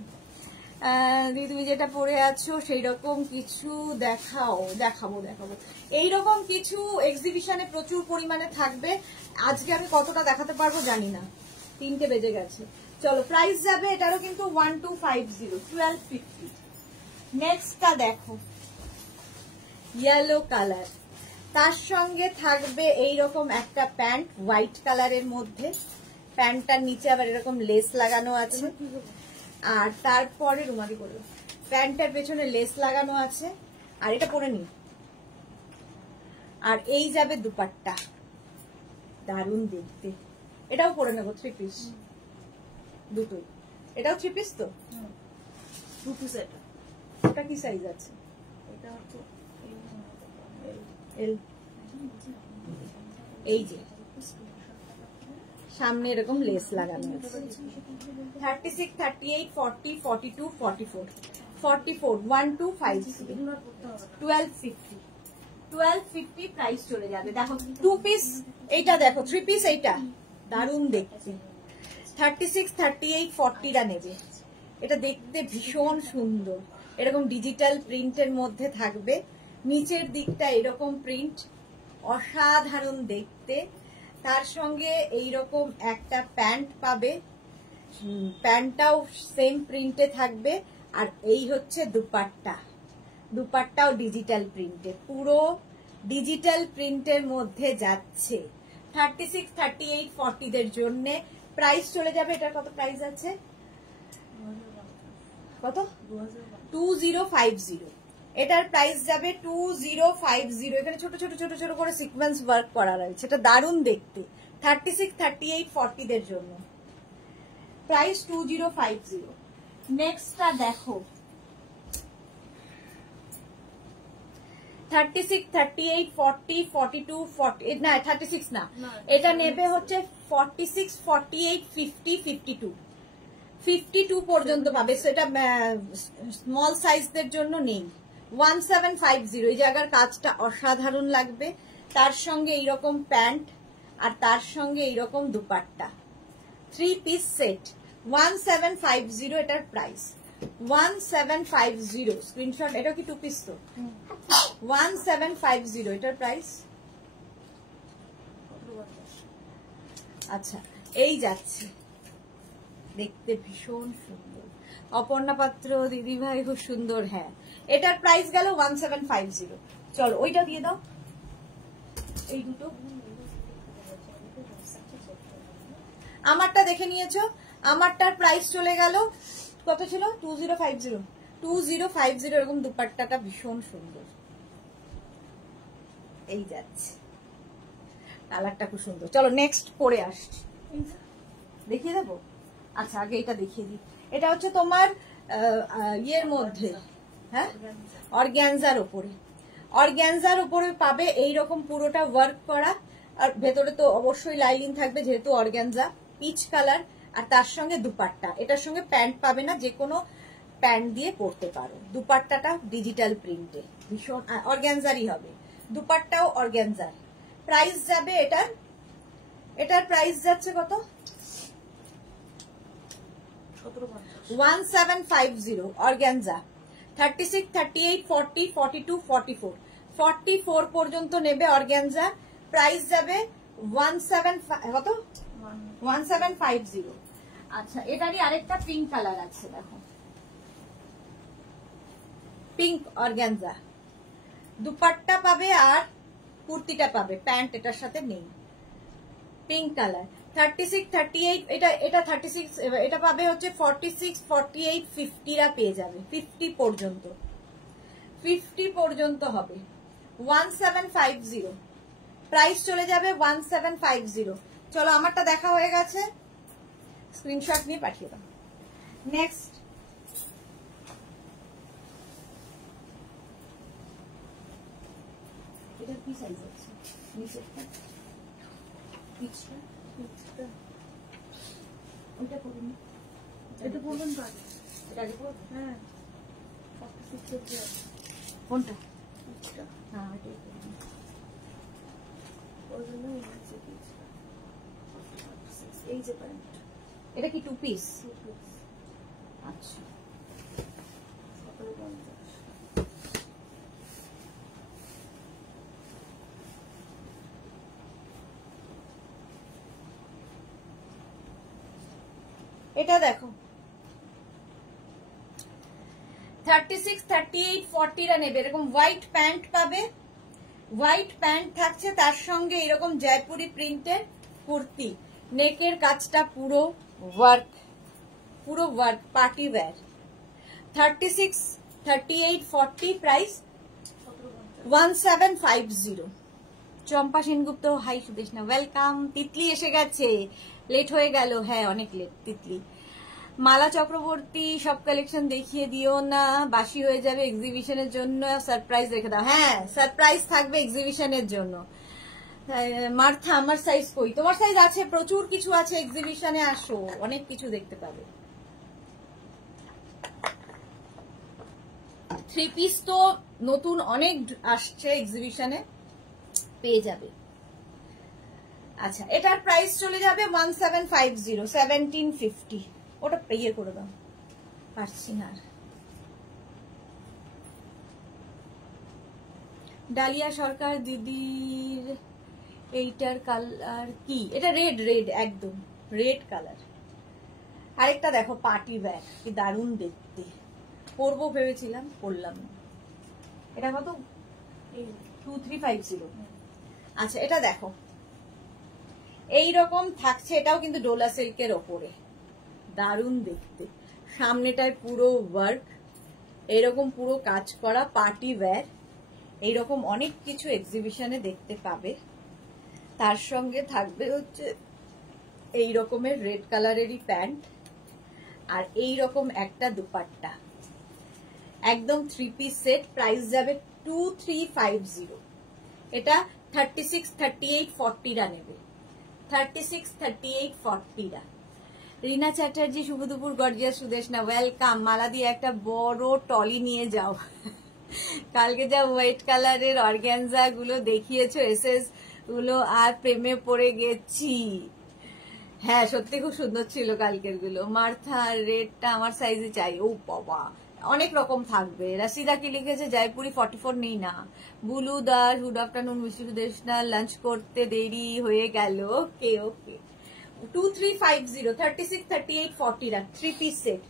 দিদি তুমি যেটা পরে আছো সেই রকম কিছু দেখাবো এইরকম কিছু এক্সিবিশনে প্রচুর পরিমাণে থাকবে। আজকে আমি কতটা দেখাতে পারবো জানি না, 3টে বেজে গেছে। চলো প্রাইস যাবে এটারও কিন্তু 1250, 1250। নেক্সটটা দেখো, ইয়েলো কালার, তার সঙ্গে থাকবে এইরকম একটা প্যান্ট হোয়াইট কালারের মধ্যে, প্যান্টটার নিচে আবার এরকম লেস লাগানো আছে, আর তারপরে রুমালি করবো, প্যান্টের পেছনে লেস লাগানো আছে, আর এটা পরে নি। আর এই যাবে দুপাট্টা, দারুণ দেখতে, এটাও পরে নেবো 3 পিস দুটোই। এটাও 3 পিস তো, 2 পিস। এটা কি সাইজ আছে? এটা হচ্ছে এল। এই যে সামনে এরকম লেস লাগানো আছে, 36, 38, 40, 42, 44, 44, 1250, 1250 প্রাইস চলে যাবে। দেখো 2 পিস, এইটা দেখো 3 পিস, এইটা দারুণ দেখতে, 36, 38, 40টা নেবে। এটা দেখতে ভীষণ সুন্দর, এরকম ডিজিটাল প্রিন্টের মধ্যে থাকবে, নিচের দিকটা এরকম প্রিন্ট, অসাধারণ দেখতে। তার সঙ্গে এইরকম একটা প্যান্ট পাবে, প্যান্টটাও সেম প্রিন্টে থাকবে, আর এই হচ্ছে দুপাট্টা, দুপাট্টাও ডিজিটাল প্রিন্টে, পুরো ডিজিটাল প্রিন্টের মধ্যে যাচ্ছে। 36, 38, 40 দের জন্য প্রাইস চলে যাবে। এটার কত প্রাইস আছে? কত? 2050। এটার প্রাইস যাবে 2050। এখানে ছোট ছোট ছোট ছোট করে সিকোয়েন্স ওয়ার্ক করা রয়েছে, এটা দারুণ দেখতে। 36, 38, 40 দের জন্য প্রাইস 2050। নেক্সটটা দেখো, 36, 38, 40, 42, 40 না 36 না, এটা নেবে হচ্ছে 46, 48, 50, 52, 52 পর্যন্ত পাবে। সেটা স্মল সাইজদের জন্য নেই। 1750, এই জায়গার কাজটা অসাধারণ লাগবে, তার সঙ্গে এইরকম প্যান্ট, আর তার সঙ্গে এইরকম দুপাট্টা, 3 পিস সেট, 1750 এটার প্রাইস, 1750 স্ক্রিনশট। এটা কি 2 পিস তো? 1750 এটার প্রাইস। আচ্ছা এই যাচ্ছে, দেখতে ভীষণ সুন্দর, অপর্ণা পাত্র দিদি ভাই খুব সুন্দর। হ্যাঁ এটার প্রাইস গেল 1750। চলো ওইটা দিয়ে দাও, এই দুটো। আমারটা দেখে নিয়েছো, আমারটার প্রাইস চলে গেল কত ছিল? 2050, 2050। এরকম দুপাট্টাটা ভীষণ সুন্দর, এই যাচ্ছে, কালারটা খুব সুন্দর। চলো নেক্সট পরে আসছি, দেখিয়ে দেবো। আচ্ছা আগে এটা দেখিয়ে দিই, এটা হচ্ছে তোমার ইয়ের মধ্যে, হ্যাঁ অর্গ্যানজার উপরে, অর্গ্যানজার উপরে পাবে এইরকম পুরোটা ওয়ার্ক করা, আর ভেতরে তো অবশ্যই লাইনিং থাকবে যেহেতু অর্গ্যানজা, পিচ কালার, আর তার সঙ্গে দুপাট্টা। এটার সঙ্গে প্যান্ট পাবে না, যে কোনো প্যান্ট দিয়ে পরতে পারো। দুপাট্টাটা ডিজিটাল প্রিন্টে, ভীষণ অর্গ্যানজারই হবে, দুপাট্টাও অর্গ্যানজার। প্রাইস যাবে এটার প্রাইস যাচ্ছে কত? 1750 অর্গ্যানজা। 36, 38, 40, 42, 44, 44 পর্যন্ত নেবে অর্গ্যানজা। প্রাইস যাবে 1750। আচ্ছা এটারই আরেকটা পিঙ্ক কালার আছে, দেখো পিঙ্ক অর্গ্যানজা, দুপাট্টা পাবে আর কুর্তিটা পাবে, প্যান্ট এটার সাথে নেই। পিঙ্ক কালার, 36, 38, এটা 36, এটা পাবে হচ্ছে 46, 48, 50রা পেয়ে যাবে, 50 পর্যন্ত, 50 পর্যন্ত হবে। 1750 প্রাইস চলে যাবে 1750। চলো আমারটা দেখা হয়ে গেছে, স্ক্রিনশট নিয়ে পাঠিয়ে দাও। নেক্সট এটা কি সাইজ আছে? নিচেরটা ওইটা করুন, এটা বলবেন তো আগে। এটা আগে করুন। হ্যাঁ কোনটা? হ্যাঁ এটাই করুন। ওই জন্য এই যে প্যান্ট, এটা কি 2 পিস? আচ্ছা এটা দেখো 36, 38, 40 নেবে। এরকম হোয়াইট প্যান্ট পাবে, হোয়াইট প্যান্ট থাকছে, তার সঙ্গে এরকম জয়পুরি প্রিন্টের কুর্তি, নেকের কাজটা পুরো ওয়ার্ক, পার্টি ওয়্যার। 36, 38, 40 প্রাইস 1750। চম্পা সেনগুপ্ত, হাই সুদেশনা, ওয়েলকাম। তিতলি এসে গেছে, লেট হয়ে গেল, হ্যাঁ অনেক লেট তিতলি। মালা চক্রবর্তী, সব কালেকশন দেখিয়ে দিও না, বাসি হয়ে যাবে, এক্সিবিশনের জন্য সারপ্রাইজ রেখে দাও। হ্যাঁ সারপ্রাইজ থাকবে এক্সিবিশনের জন্য। মার্থা, আমার সাইজ কই? তোমার সাইজ আছে, প্রচুর কিছু আছে এক্সিবিশনে, আসো অনেক কিছু দেখতে পাবে। 3 পিস তো নতুন অনেক আসছে এক্সিবিশনে, পেয়ে যাবে। আচ্ছা, এটার প্রাইস চলে যাবে 1750, 1750। ওটা ইয়ে করে দাও, পারছি না। ডালিয়া সরকার দিদির এইটার কালার কি? এটা রেড, একদম রেড কালার। আরেকটা দেখো পার্টি ব্যাগ, কি দারুণ দেখতে, পরবো ভেবেছিলাম, পরলাম না। এটা কত? 2350। আচ্ছা, এটা দেখো এইরকম থাকছে, এটাও কিন্তু ডোলা সিল্কের ওপরে, দারুণ দেখতে। সামনেটায় পুরো ওয়ার্ক, এরকম পুরো কাজ করা পার্টি ওয়্যার। এইরকম অনেক কিছু এক্সিবিশনে দেখতে পাবে। তার সঙ্গে থাকবে হচ্ছে এই রকমের রেড কালারেরই প্যান্ট, আর এই রকম একটা দুপাট্টা, একদম 3 পিস সেট। প্রাইস যাবে 2350। এটা 36, 38, 40 নেবে। 36, 38, 40। রিনা চ্যাটার্জি, শুভ দুপুর গর্জিয়াস সুদেশনা, ওয়েলকাম। মালা দিয়ে একটা বড় টলি নিয়ে যাও। কালকে যা হোয়াইট কালারের অর্গ্যানজা গুলো দেখিয়েছো, এসএস গুলো, আর প্রেমে পড়ে গেছি। হ্যাঁ সত্যি খুব সুন্দর ছিল কালকের গুলো। মার্থা, রেডটা আমার সাইজে চাই। ও বাবা, অনেক রকম থাকবে। রাশিদা কি লিখেছে? জয়পুরি 44 নেই না। Bulu Das, good afternoon mister Sudeshna, lunch করতে দেরি হয়ে গেল। Okay okay. 2350, 36, 38, 40 3 piece set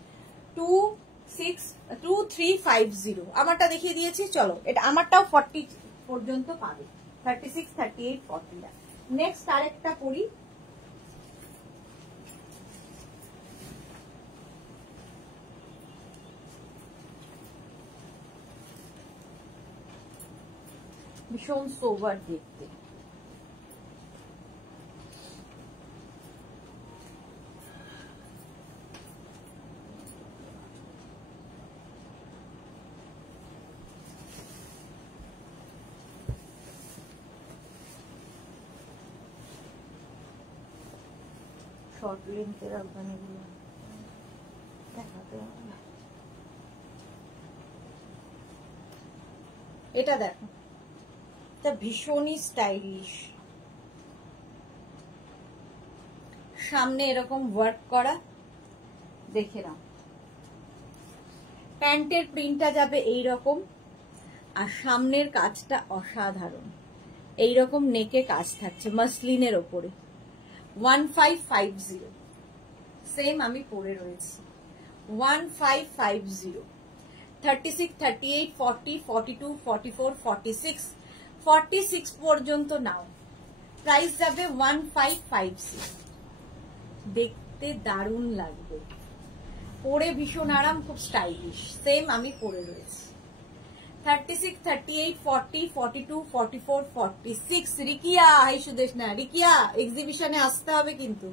2350। আমারটা দেখিয়ে দিয়েছি, চলো এটা আমারটাও 40 পর্যন্ত পাবে। 36, 38, 40। নেক্সট আরেকটা করি, ভীষণ সোবার দেখতে। শর্ট লেন্থের আফগানিগুলো দেখাতে হবে। এটা দেখো, এটা ভীষণই স্টাইলিশ, সামনে এরকম ওয়ার্ক করা, দেখে নাও। প্যান্টের প্রিন্টটা যাবে এইরকম, আর সামনের কাজটা অসাধারণ। এইরকম নেকে কাজ থাকছে মাসলিনের ওপরে। 1550, সেম আমি পরে রয়েছি। 1550। 36, 38, 40, 42, 44, 46, 46 পর্যন্ত নাও। প্রাইস যাবে 1550। দেখতে দারুণ লাগবে, পরে ভীষণ আরাম, খুব স্টাইলিশ। সেম আমি পরে রয়েছি। 36, 38, 40, 42, 44, 46। রিকিয়া, হাই সুদেশনা। রিকিয়া, এক্সিবিশনে আসতে হবে কিন্তু,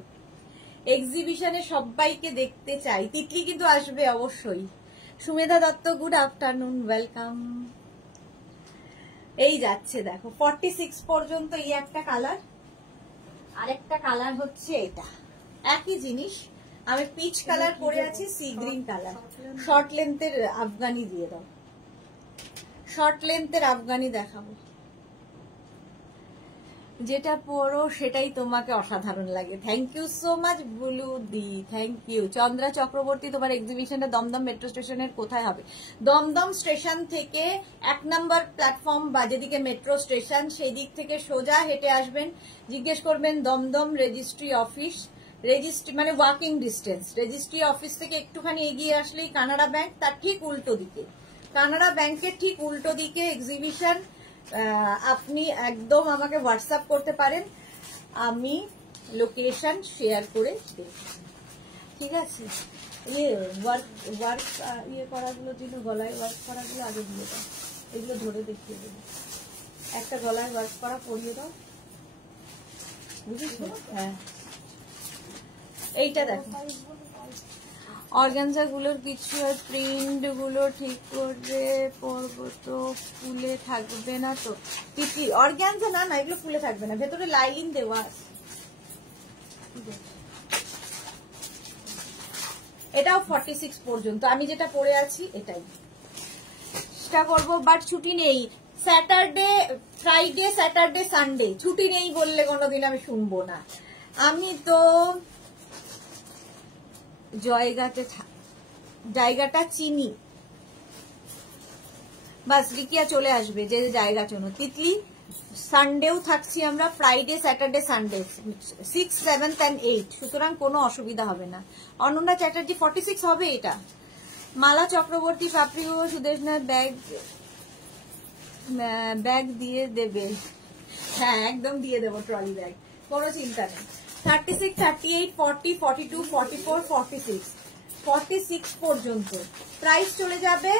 এক্সিবিশনে সবাইকে দেখতে চাই। তিতলি কিন্তু আসবে অবশ্যই। Sumedha Dutta, good afternoon, welcome. এই যাচ্ছে দেখো 46 পর্যন্ত। এই একটা কালার, আরেকটা কালার হচ্ছে এটা, একই জিনিস। আমি পিচ কালার পরে আছি, সি গ্রিন কালার। শর্ট লেন্থের আফগানি দিয়ে দাও, শর্ট লেন্থের আফগানি দেখাবো। যেটা পরো সেটাই তোমাকে অসাধারণ লাগে। Thank you so much Bulu দি, থ্যাংক ইউ। চন্দ্রা চক্রবর্তী, তোমার এক্সিবিশনটা দমদম মেট্রো স্টেশনের কোথায় হবে? দমদম স্টেশন থেকে 1 নম্বর প্ল্যাটফর্ম বা যেদিকে মেট্রো স্টেশন, সেই দিক থেকে সোজা হেঁটে আসবেন, জিজ্ঞেস করবেন দমদম রেজিস্ট্রি অফিস। রেজিস্ট্রি মানে ওয়াকিং ডিস্টেন্স, রেজিস্ট্রি অফিস থেকে একটুখানি এগিয়ে আসলেই কানাড়া ব্যাংক, তার ঠিক উল্টো দিকে, কানাড়া ব্যাংকের ঠিক উল্টো দিকে এক্সিবিশন। আপনি একদম আমাকে হোয়াটসঅ্যাপ করতে পারেন, আমি লোকেশন শেয়ার করে দেব, ঠিক আছে? ওয়ার্ক ইয়ে করাগুলো ছিল, গলায় ওয়ার্ক করাগুলো আগে দিয়ে দাও, এগুলো ধরে দেখিয়ে দেবো। একটা গলায় ওয়ার্ক করা পরিয়ে দাও, বুঝেছো? হ্যাঁ, এইটা দেখো, অর্গানজা গুলোর কিছু আর প্রিন্ট গুলো ঠিক করে পরবো তো ফুলে থাকবে না তো? কি অর্গানজা? না না, এগুলো ফুলে থাকবে না, ভেতরে লাইলিন দেওয়া আছে। এটাও 46 পর্যন্ত, আমি যেটা পরে আছি এটাই চেষ্টা করবো, বাট ছুটি নেই। স্যাটারডে, ফ্রাইডে, স্যাটারডে, সানডে ছুটি নেই বললে কোনোদিন আমি শুনবো না। আমি তো জায়গাটা চিনি, বাস রিকিয়া চলে আসবে যে জায়গা চেনো। তিতলি সানডেও থাকছি আমরা, ফ্রাইডে, স্যাটারডে, সানডে 6, 7 and 8, সুতরাং কোনো অসুবিধা হবে না। অনন্যা চ্যাটার্জি 46 হবে এটা। মালা চক্রবর্তী, পাপড়ি সুদেশনাথ ব্যাগ দিয়ে দেবে? হ্যাঁ, একদম দিয়ে দেবো, ট্রলি ব্যাগ, কোনো চিন্তা নেই। 36, 38, 40, 42, 44, 46, 46 পর্যন্ত প্রাইস চলে যাবে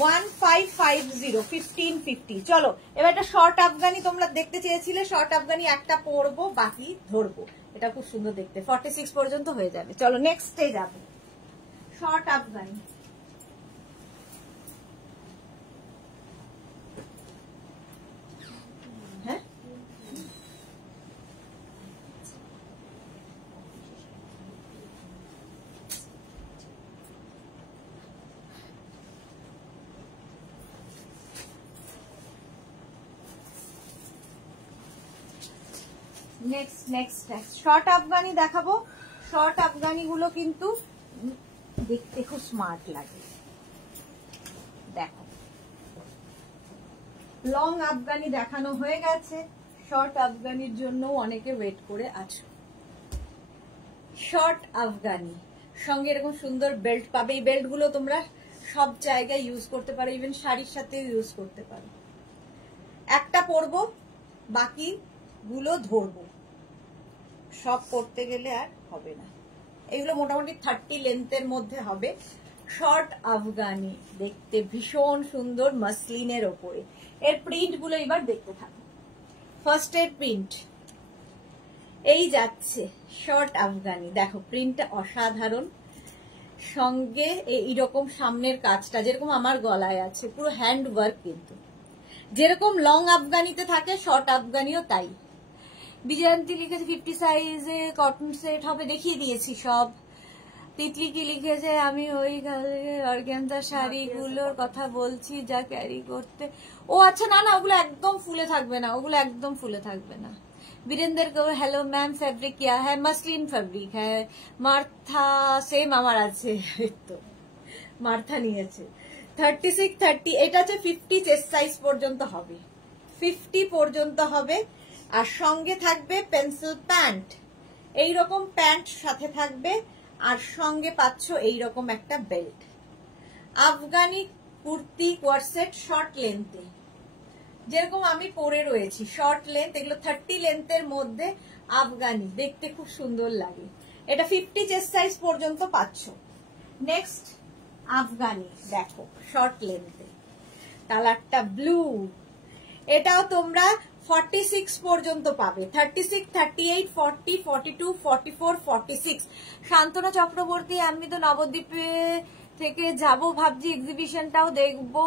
1550, 1550। চলো এবার একটা শর্ট আফগানি তোমরা দেখতে চেয়েছিলে, শর্ট আফগানি একটা পরবো, বাকি ধরবো। এটা খুব সুন্দর দেখতে, 46 পর্যন্ত হয়ে যাবে। চলো নেক্সটে যাবো, শর্ট আফগানি। হ্যাঁ, নেক্সট শর্ট আফগানি দেখাবো। শর্ট আফগানি গুলো কিন্তু দেখতে খুব স্মার্ট লাগে, দেখো। লং আফগানি দেখানো হয়ে গেছে, শর্ট আফগানির জন্য অনেকে ওয়েট করে আছো। শর্ট আফগানি সঙ্গে এরকম সুন্দর বেল্ট পাবে। এই বেল্ট গুলো তোমরা সব জায়গায় ইউজ করতে পারো, ইভেন শাড়ির সাথে ইউজ করতে পারো। একটা পরবো, বাকি গুলো ধরবো, সব করতে গেলে আর হবে না। এগুলো মোটামুটি 30 লেন্থের মধ্যে হবে। শর্ট আফগানি দেখতে ভীষণ সুন্দর, মাসলিনের ওপরে। এর প্রিন্ট গুলো এবার দেখতে থাকো। ফার্স্ট এর প্রিন্ট এই যাচ্ছে, শর্ট আফগানি দেখো, প্রিন্টটা অসাধারণ। সঙ্গে এইরকম সামনের কাজটা যেরকম আমার গলায় আছে, পুরো হ্যান্ড ওয়ার্ক, কিন্তু যেরকম লং আফগানিতে থাকে শর্ট আফগানিও তাই। বিজয়ন্তী লিখেছে 50 সাইজে কটন সেট হবে, দেখিয়ে দিয়েছি সব। তিতলি কি লিখেছে, আমি ওই অর্গানজা শাড়িগুলোর কথা বলছি যা ক্যারি করতে। ও আচ্ছা, না না, ওগুলো একদম ফুলে থাকবে না, ওগুলো একদম ফুলে থাকবে না। Birendra Kaur, hello ma'am, fabric কিয়া হ্যাঁ? মসলিন ফেব্রিক হ্যাঁ। মার্থা, সেম আমার আছে, তো মার্থা নিয়েছে। 36, 30, এটা হচ্ছে 50 চেস্ট সাইজ পর্যন্ত হবে, 50 পর্যন্ত হবে। আর সঙ্গে থাকবে পেন্সিল প্যান্ট, এইরকম প্যান্ট সাথে থাকবে, আর সঙ্গে পাচ্ছ এইরকম একটা বেল্ট। আফগানি কুর্তি কোয়ারসেট শর্ট লেন্থে, যেরকম আমি পরে রয়েছি শর্ট লেন্থ, এগুলো 30 লেন্থের মধ্যে আফগানি, দেখতে খুব সুন্দর লাগে। এটা 50 চেস্ট সাইজ পর্যন্ত পাচ্ছ। নেক্সট আফগানি দেখো, শর্ট লেন্থে, কালারটা ব্লু। এটাও তোমরা 46 পর্যন্ত পাবে, 36, 38, 40, 42, 44, 46। শান্তনা চক্রবর্তী, আমি তো নবদ্বীপে থেকে যাব ভাবছি, এক্সিবিশনটাও দেখবো,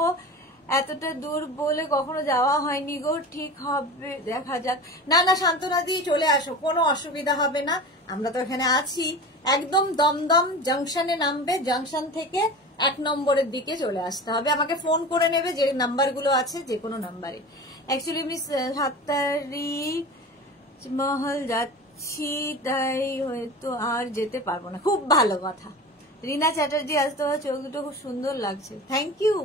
এতটা দূর বলে কখনো যাওয়া হয়নি গো, ঠিক হবে দেখা যাক। না না শান্তনা দি, চলে আসো, কোনো অসুবিধা হবে না, আমরা তো এখানে আছি। একদম দমদম জাংশনে নামবে, জাংশন থেকে 1 নম্বরের দিকে চলে আসতে হবে, আমাকে ফোন করে নেবে, যে নাম্বারগুলো আছে যে কোনো নাম্বারে। অ্যাকচুয়ালি আমি 7 তারিখ মহল যাচ্ছি, তাই হয়তো আর যেতে পারবো না। খুব ভালো কথা। রিনা চ্যাটার্জি, আজ তোমার চোখ দুটো খুব সুন্দর লাগছে, থ্যাংক ইউ।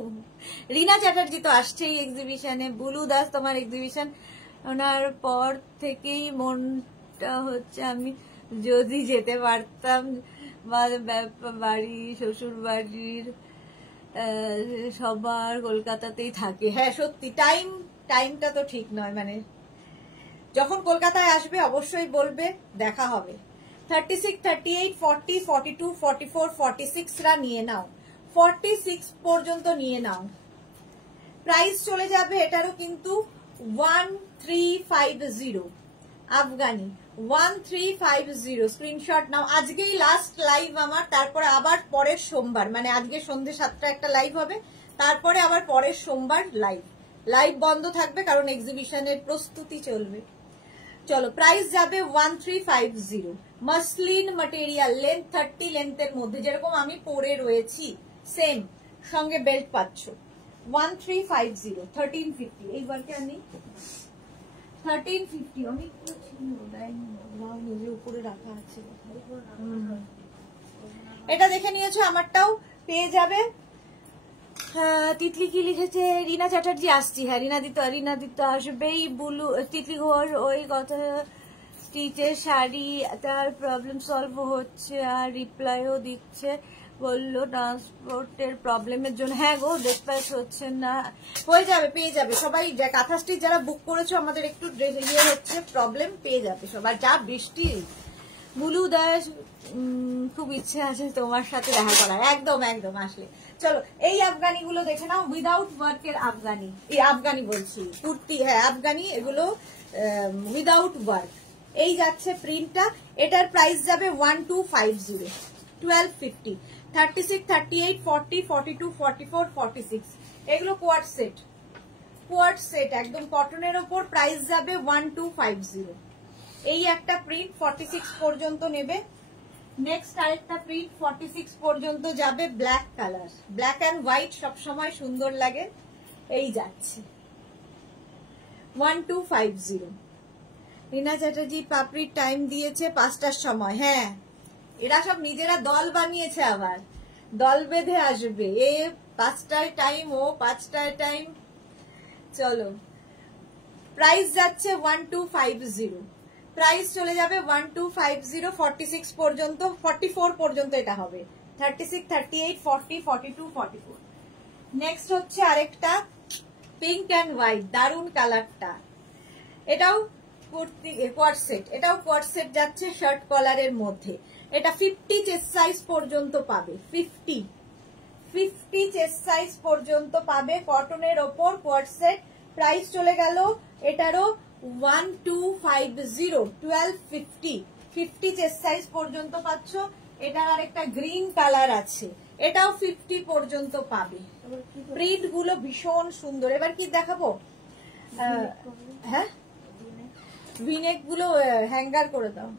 রিনা চ্যাটার্জি তো আসছেই এক্সিবিশনে। বুলু দাস, তোমার এক্সিবিশন ওনার পর থেকেই মনটা হচ্ছে আমি যদি যেতে পারতাম বাড়ি শ্বশুর বাড়ির সবার কলকাতাতেই থাকে। হ্যাঁ সত্যি, টাইমটা তো ঠিক নয়, মানে যখন কলকাতায় আসবে অবশ্যই বলবে, দেখা হবে। 36, 38, 40, 42, 44, 46 রা নিয়ে নাও, 46 পর্যন্ত নিয়ে নাও। প্রাইস চলে যাবে এটারও কিন্তু 1350 আফগানি 1350। স্ক্রিনশট নাও। আজকেই লাস্ট লাইভ আমার, তারপরে আবার পরের সোমবার, মানে আজকে সন্ধ্যে 7টা একটা লাইভ হবে, তারপরে আবার পরের সোমবার লাইভ বন্ধ থাকবে কারণ এক্সিবিশনের প্রস্তুতি চলবে। চলো প্রাইস যাবে 1350। মাসলিন ম্যাটেরিয়াল, লেন্থ 30 লেন্থের মধ্যে, যেরকম আমি পরে রয়েছি সেম, সঙ্গে বেল্ট পাচ্ছ। 1350, 1350। এইবারকে আমি 1350 অনেকগুলো ছিল, নিজের উপরে রাখা আছে। এটা দেখে নিয়েছো, আমারটাও পেয়ে যাবে। তিতলি কি লিখেছে? রিনা চ্যাটার্জি আসছি। হ্যাঁ রিনা দিত আসবেই। বুলু তিতলি ঘোষ ওই কথা, স্টিচের শাড়ি তার প্রবলেম সলভ হচ্ছে আর রিপ্লাইও দিচ্ছে, বললো ট্রান্সপোর্টের প্রবলেমের জন্য। হ্যাঁ গো, ডিসপ্যাচ হচ্ছে না, হয়ে যাবে, পেয়ে যাবে সবাই। কাঁথা স্টিচ যারা বুক করেছো, আমাদের একটু ইয়ে হচ্ছে, প্রবলেম, পেয়ে যাবে সবার। যা বৃষ্টি। বুলু দাস, খুব ইচ্ছে আছে তোমার সাথে দেখা করার। একদম একদম আসলে। চলো এই আফগানি গুলো দেখে নাও, উইদাউট ওয়ার্কের আফগানি, এই আফগানি বলছি কুর্তি, হ্যাঁ আফগানি, এগুলো উইদাউট ওয়ার্ক। এই যাচ্ছে প্রিন্টটা, এটার প্রাইস যাবে 1250, 1250। 36, 38, 40, 42, 44, 46 এগুলো কোয়ার্ট সেট একদম কটনের ওপর। প্রাইস যাবে 1250। এই একটা প্রিন্ট 46 পর্যন্ত নেবে। নেক্সট আরেকটা প্রিন্ট 46 পর্যন্ত যাবে, black colour, black and white সবসময় সুন্দর লাগে। এই যাচ্ছে 1250। রিনা চ্যাটার্জি পাপড়ির টাইম দিয়েছে 5টার সময়। হ্যাঁ এরা সব নিজেরা দল বানিয়েছে, আবার দল বেঁধে আসবে, এ 5টায় টাইম, ও 5টায় টাইম। চলো প্রাইস যাচ্ছে 1250। প্রাইস চলে যাবে 1250, 46 পর্যন্ত, 44 পর্যন্ত এটা হবে। 36, 38, 40, 42, 44। নেক্সট হচ্ছে আরেকটা পিঙ্ক অ্যান্ড হোয়াইট, দারুন কালারটা। এটাও কুর্তি কোয়ার্ট সেট, এটাও কোয়ার্ট সেট যাচ্ছে শার্ট কলারের মধ্যে। এটা 50 চেস্ট সাইজ পর্যন্ত পাবে, 50 চেস্ট সাইজ পর্যন্ত পাবে, কটনের ওপর কোয়ার্ট সেট। প্রাইস চলে গেল এটারও 1250, 1250। 50 চেস্ট সাইজ পর্যন্ত পাচ্ছ। এটার আরেকটা গ্রিন কালার আছে, এটাও 50 পর্যন্ত পাবে। প্রিন্ট গুলো ভীষণ সুন্দর। এবার কি দেখাবো? হ্যাঁ ভিনেক গুলো হ্যাঙ্গার করে দাও,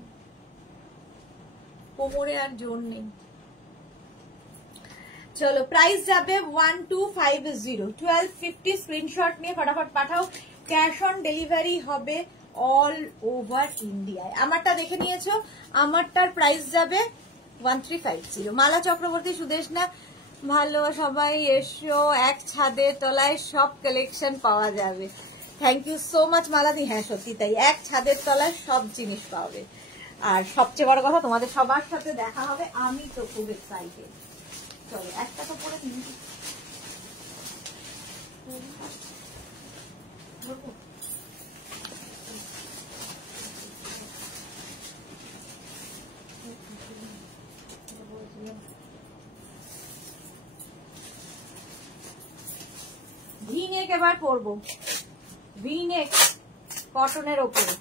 কোমরে আর জোর নেই। চলো প্রাইস যাবে 1250, 1250। স্ক্রিনশট নিয়ে ফটাফট পাঠাও। ক্যাশ অন ডেলিভারি হবে অল ওভার ইন্ডিয়ায়। আমারটা দেখে নিয়েছো, আমারটার প্রাইস যাবে 1350। মালা চক্রবর্তী, সুদেশনা ভালো, সবাই এসো, এক ছাদের তলায় সব কালেকশন পাওয়া যাবে। থ্যাংক ইউ সো মাচ মালাদি। হ্যাঁ সত্যি তাই, এক ছাদের তলায় সব জিনিস পাবে। আর সবচেয়ে বড় কথা, তোমাদের সবার সাথে দেখা হবে, আমি তো খুব এক্সাইটেড। চলো একটা তো পরে নিই। ভিনেক এবার পরবো, ভিনেক কটনের ওপরে।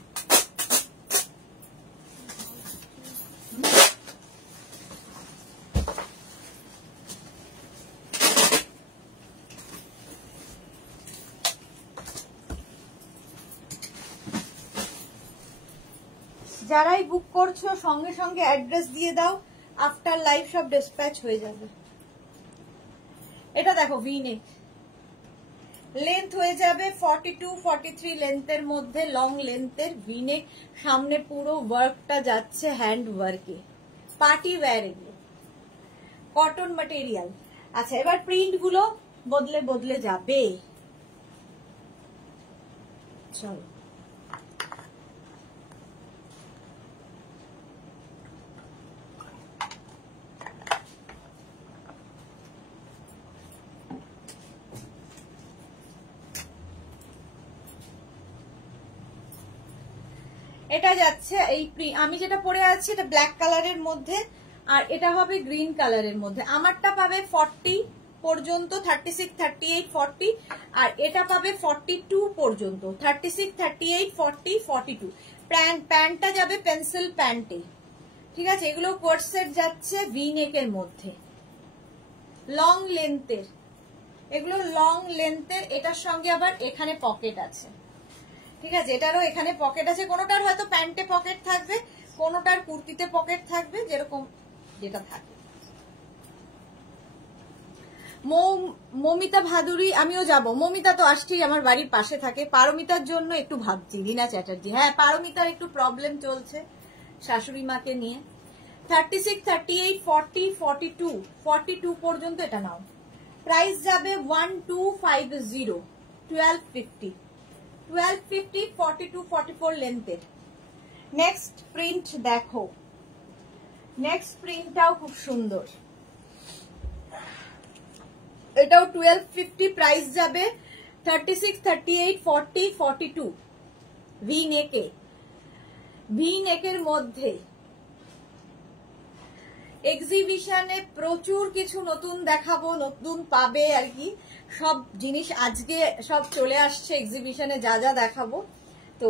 যারাই বুক করছো সঙ্গে সঙ্গে অ্যাড্রেস দিয়ে দাও, আফটার লাইভ সব ডিসপ্যাচ হয়ে যাবে। এটা দেখো ভিনেক, লেন্থ হয়ে যাবে 42, 43 লেন্থের মধ্যে, লং লেন্থের ভিনেক। সামনে পুরো ওয়ার্কটা যাচ্ছে হ্যান্ড ওয়ার্কে, পার্টি ওয়্যার এগুলো, কটন ম্যাটেরিয়াল। আচ্ছা এবার প্রিন্ট গুলো বদলে বদলে যাবে। চলো এটা যাচ্ছে এই আমি যেটা পরে আছি এটা ব্ল্যাক কালারের মধ্যে, আর এটা হবে গ্রিন কালারের মধ্যে। আমারটা পাবে 40 পর্যন্ত, 36, 38, 40, আর এটা পাবে 42 পর্যন্ত, 36, 38, 40, 42। প্যান্টটা যাবে পেন্সিল প্যান্টে, ঠিক আছে। এগুলো কোট সেট যাচ্ছে ভি নেকের মধ্যে, লং লেন্থের, এগুলো লং লেন্থের। এটার সঙ্গে আবার এখানে পকেট আছে, ঠিক আছে, এটারও এখানে পকেট আছে। কোনোটার হয়তো প্যান্টে পকেট থাকবে, কোনোটার কুর্তিতে পকেট থাকবে, যেরকম যেটা থাকে। মৌমিতা ভাদুরী, আমিও যাব। মৌমিতা তো আসছেই, আমার বাড়ির পাশে থাকে। পারমিতার জন্য একটু ভাবছি, রীনা চ্যাটার্জি, হ্যাঁ পারমিতার একটু প্রবলেম চলছে শাশুড়ি মাকে নিয়ে। 36, 38, 40, 42, 42 পর্যন্ত এটা নাও। প্রাইস যাবে 1250, 1250, 1250, 42, 44 লেন্থের। নেক্সট প্রিন্ট দেখো, নেক্সট প্রিন্টটাও খুব সুন্দর, এটাও 1250, প্রাইস যাবে 36, 38, 40, 42। ভি নেকে, ভি নেকের মধ্যে এক্সিবিশনে প্রচুর কিছু নতুন দেখাবো, নতুন পাবে আর কি। সব জিনিস আজকে সব চলে আসছে এক্সিবিশনে, যা যা দেখাবো। তো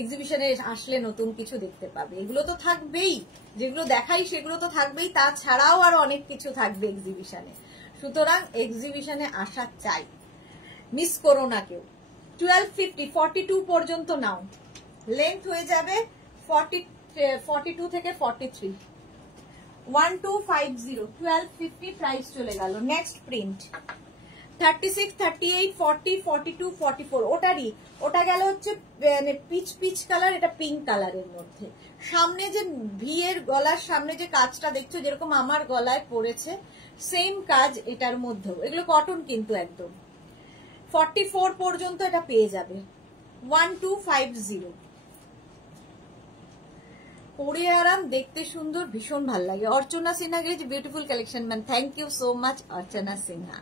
এক্সিবিশনে আসলে নতুন কিছু দেখতে পাবে। এগুলো তো থাকবেই, যেগুলো দেখাই সেগুলো তো থাকবেই, তাছাড়াও আরো অনেক কিছু থাকবে এক্সিবিশনে। সুতরাং এক্সিবিশনে আসা চাই, মিস করো না কেউ। 1250, 42 পর্যন্ত নাও। লেন্থ হয়ে যাবে 42 থেকে 43। 1250, 1250 প্রাইস চলে গেল। Next print 36, 38, 40, 42, 44। ওটারই ওটা গেল হচ্ছে পিচ পিচ কালার, এটা পিঙ্ক কালারের মধ্যে। সামনে যে ভি এর গলার সামনে যে কাজটা দেখছো, যেরকম আমার গলায় পড়েছে সেম কাজ এটার মধ্যেও। এগুলো কটন কিন্তু একদম। 44 পর্যন্ত এটা পেয়ে যাবে। 1250। পরে আরাম, দেখতে সুন্দর, ভীষণ ভালো লাগে। অর্চনা সিনহা গেছে beautiful collection man, thank you so much Archana Sinha.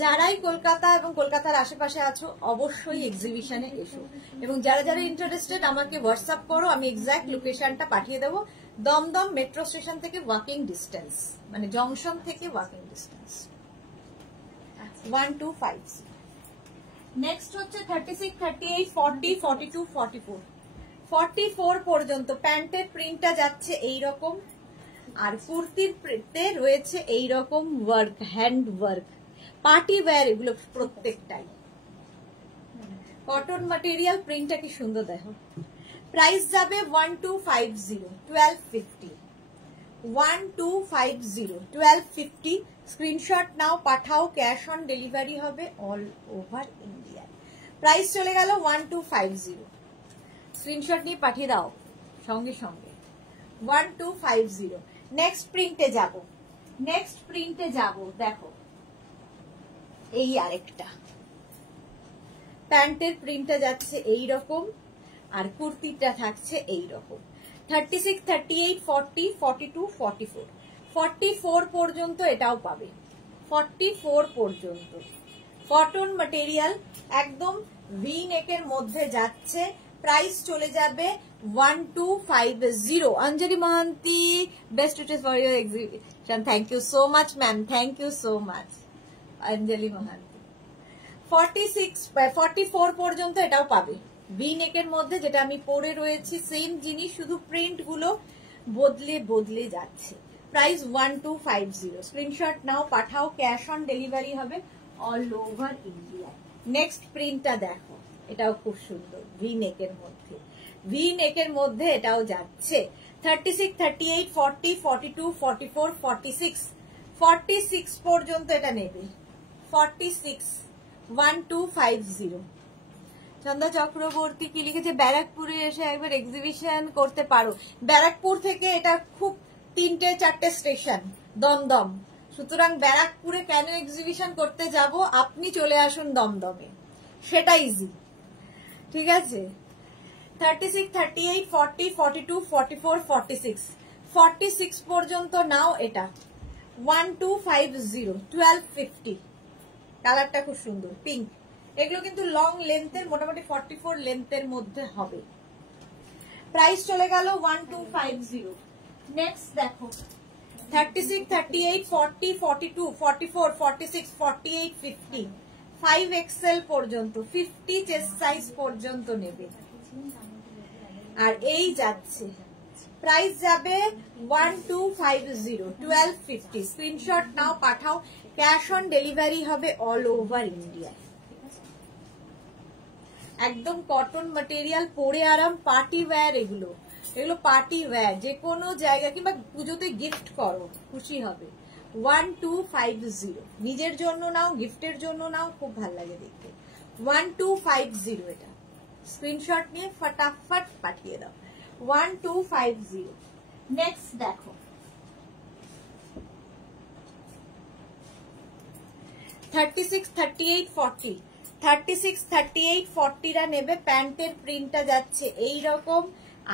যারাই কলকাতা এবং কলকাতার আশেপাশে আছো অবশ্যই এক্সিবিশনে এসো, এবং যারা যারা ইন্টারেস্টেড আমাকে হোয়াটসঅ্যাপ করো, আমি এক্সাক্ট লোকেশনটা পাঠিয়ে দেবো। দমদম মেট্রো স্টেশন থেকে ওয়াকিং ডিস্টেন্স, মানে জংশন থেকে ওয়াকিং ডিস্টেন্স। 1250। নেক্সট হচ্ছে 36, 38, 40, 42, 44। 44 পর্যন্ত প্যান্টের প্রিন্টটা যাচ্ছে এইরকম, আর কুর্তির প্রিন্টে রয়েছে এইরকম work, hand work, party wear এগুলো প্রত্যেকটাই। কটন ম্যাটেরিয়াল, প্রিন্টটা কি সুন্দর দেখো। প্রাইস যাবে 1250, 1250, 1250, 1250। স্ক্রিনশট নাও, পাঠাও, ক্যাশ অন ডেলিভারি হবে অল ওভার ইন্ডিয়া। প্রাইস চলে গেল 1250। স্ক্রিনশট নিয়ে পাঠিয়ে দাও সঙ্গে সঙ্গে। 1250। নেক্সট প্রিন্টে যাব, নেক্সট প্রিন্টে যাব। দেখো এই আরেকটা প্যান্টের প্রিন্টটা যাচ্ছে এইরকম, আর কুর্তিটা থাকছে এইরকম। 36, 38, 40, 42, 44। 44 পর্যন্ত এটাও পাবে, 44 পর্যন্ত। কটন ম্যাটেরিয়াল, একদম ভি নেকের মধ্যে যাচ্ছে। প্রাইস চলে যাবে 1250। Anjali Mohanty, best wishes for your exhibition. Thank you so much ma'am, thank you so much Anjali Mohanty. 46, 44 পর্যন্ত এটাও পাবে ভি নেকের মধ্যে, যেটা আমি পরে রয়েছি সেম জিনিস, শুধু প্রিন্ট গুলো বদলে বদলে যাচ্ছে। প্রাইস 1250। স্ক্রিনশট নাও, পাঠাও, ক্যাশ অন ডেলিভারি হবে অল ওভার ইন্ডিয়া। নেক্সট প্রিন্টটা দেখো, এটাও খুব সুন্দর, ভি নেকের মধ্যে, ভি নেকের মধ্যে এটাও যাচ্ছে। 36, 38, 40, 42, 44, 46। 46 পর্যন্ত এটা নেবে। 46, 1250। চন্দা চক্রবর্তী কি লিখেছে, ব্যারাকপুরে এসে একবার এক্সিবিশন করতে পারো। ব্যারাকপুর থেকে এটা খুব 3-4 স্টেশন দমদম, সুতরাং ব্যারাকপুরে কেন এক্সিবিশন করতে যাব, আপনি চলে আসুন দমদমে, সেটা ইজি, ঠিক আছে। 36, 38, 40, 42, 44, 46। 46 পর্যন্ত নাও এটা। 1250, 1250। কালারটা খুব সুন্দর, পিঙ্ক। এগুলো কিন্তু লং লেন্থের, মোটামুটি 44 লেন্থের মধ্যে হবে। প্রাইস চলে গেল 1250। নেক্সট দেখো 36, 38, 40, 42, 44, 46, 48, 50, 5XL পর্যন্ত 50 চেস্ট সাইজ পর্যন্ত নেবে। আর এই যাচ্ছে প্রাইস যাবে 1250, 1250। স্ক্রিনশট নাও, পাঠাও। ক্যাশ অন ডেলিভারি হবে অল ওভার ইন্ডিয়া। একদম কটন ম্যাটেরিয়াল, পরে আরাম, পার্টি ওয়্যার। এগুলো পার্টি ওয়্যার, যে কোনো জায়গা কিংবা পুজোতে গিফট করো, খুশি হবে। 1250, নিজের জন্য নাও, গিফটের জন্য নাও, খুব ভালো লাগে দেখতে। 1250 এটা স্ক্রিনশট নিয়ে ফটাফট পাঠিয়ে দাও। 1250। নেক্সট দেখো 36, 38, 40, 36, 38, 40 রা নেবে। প্যান্টের প্রিন্টটা যাচ্ছে এই রকম,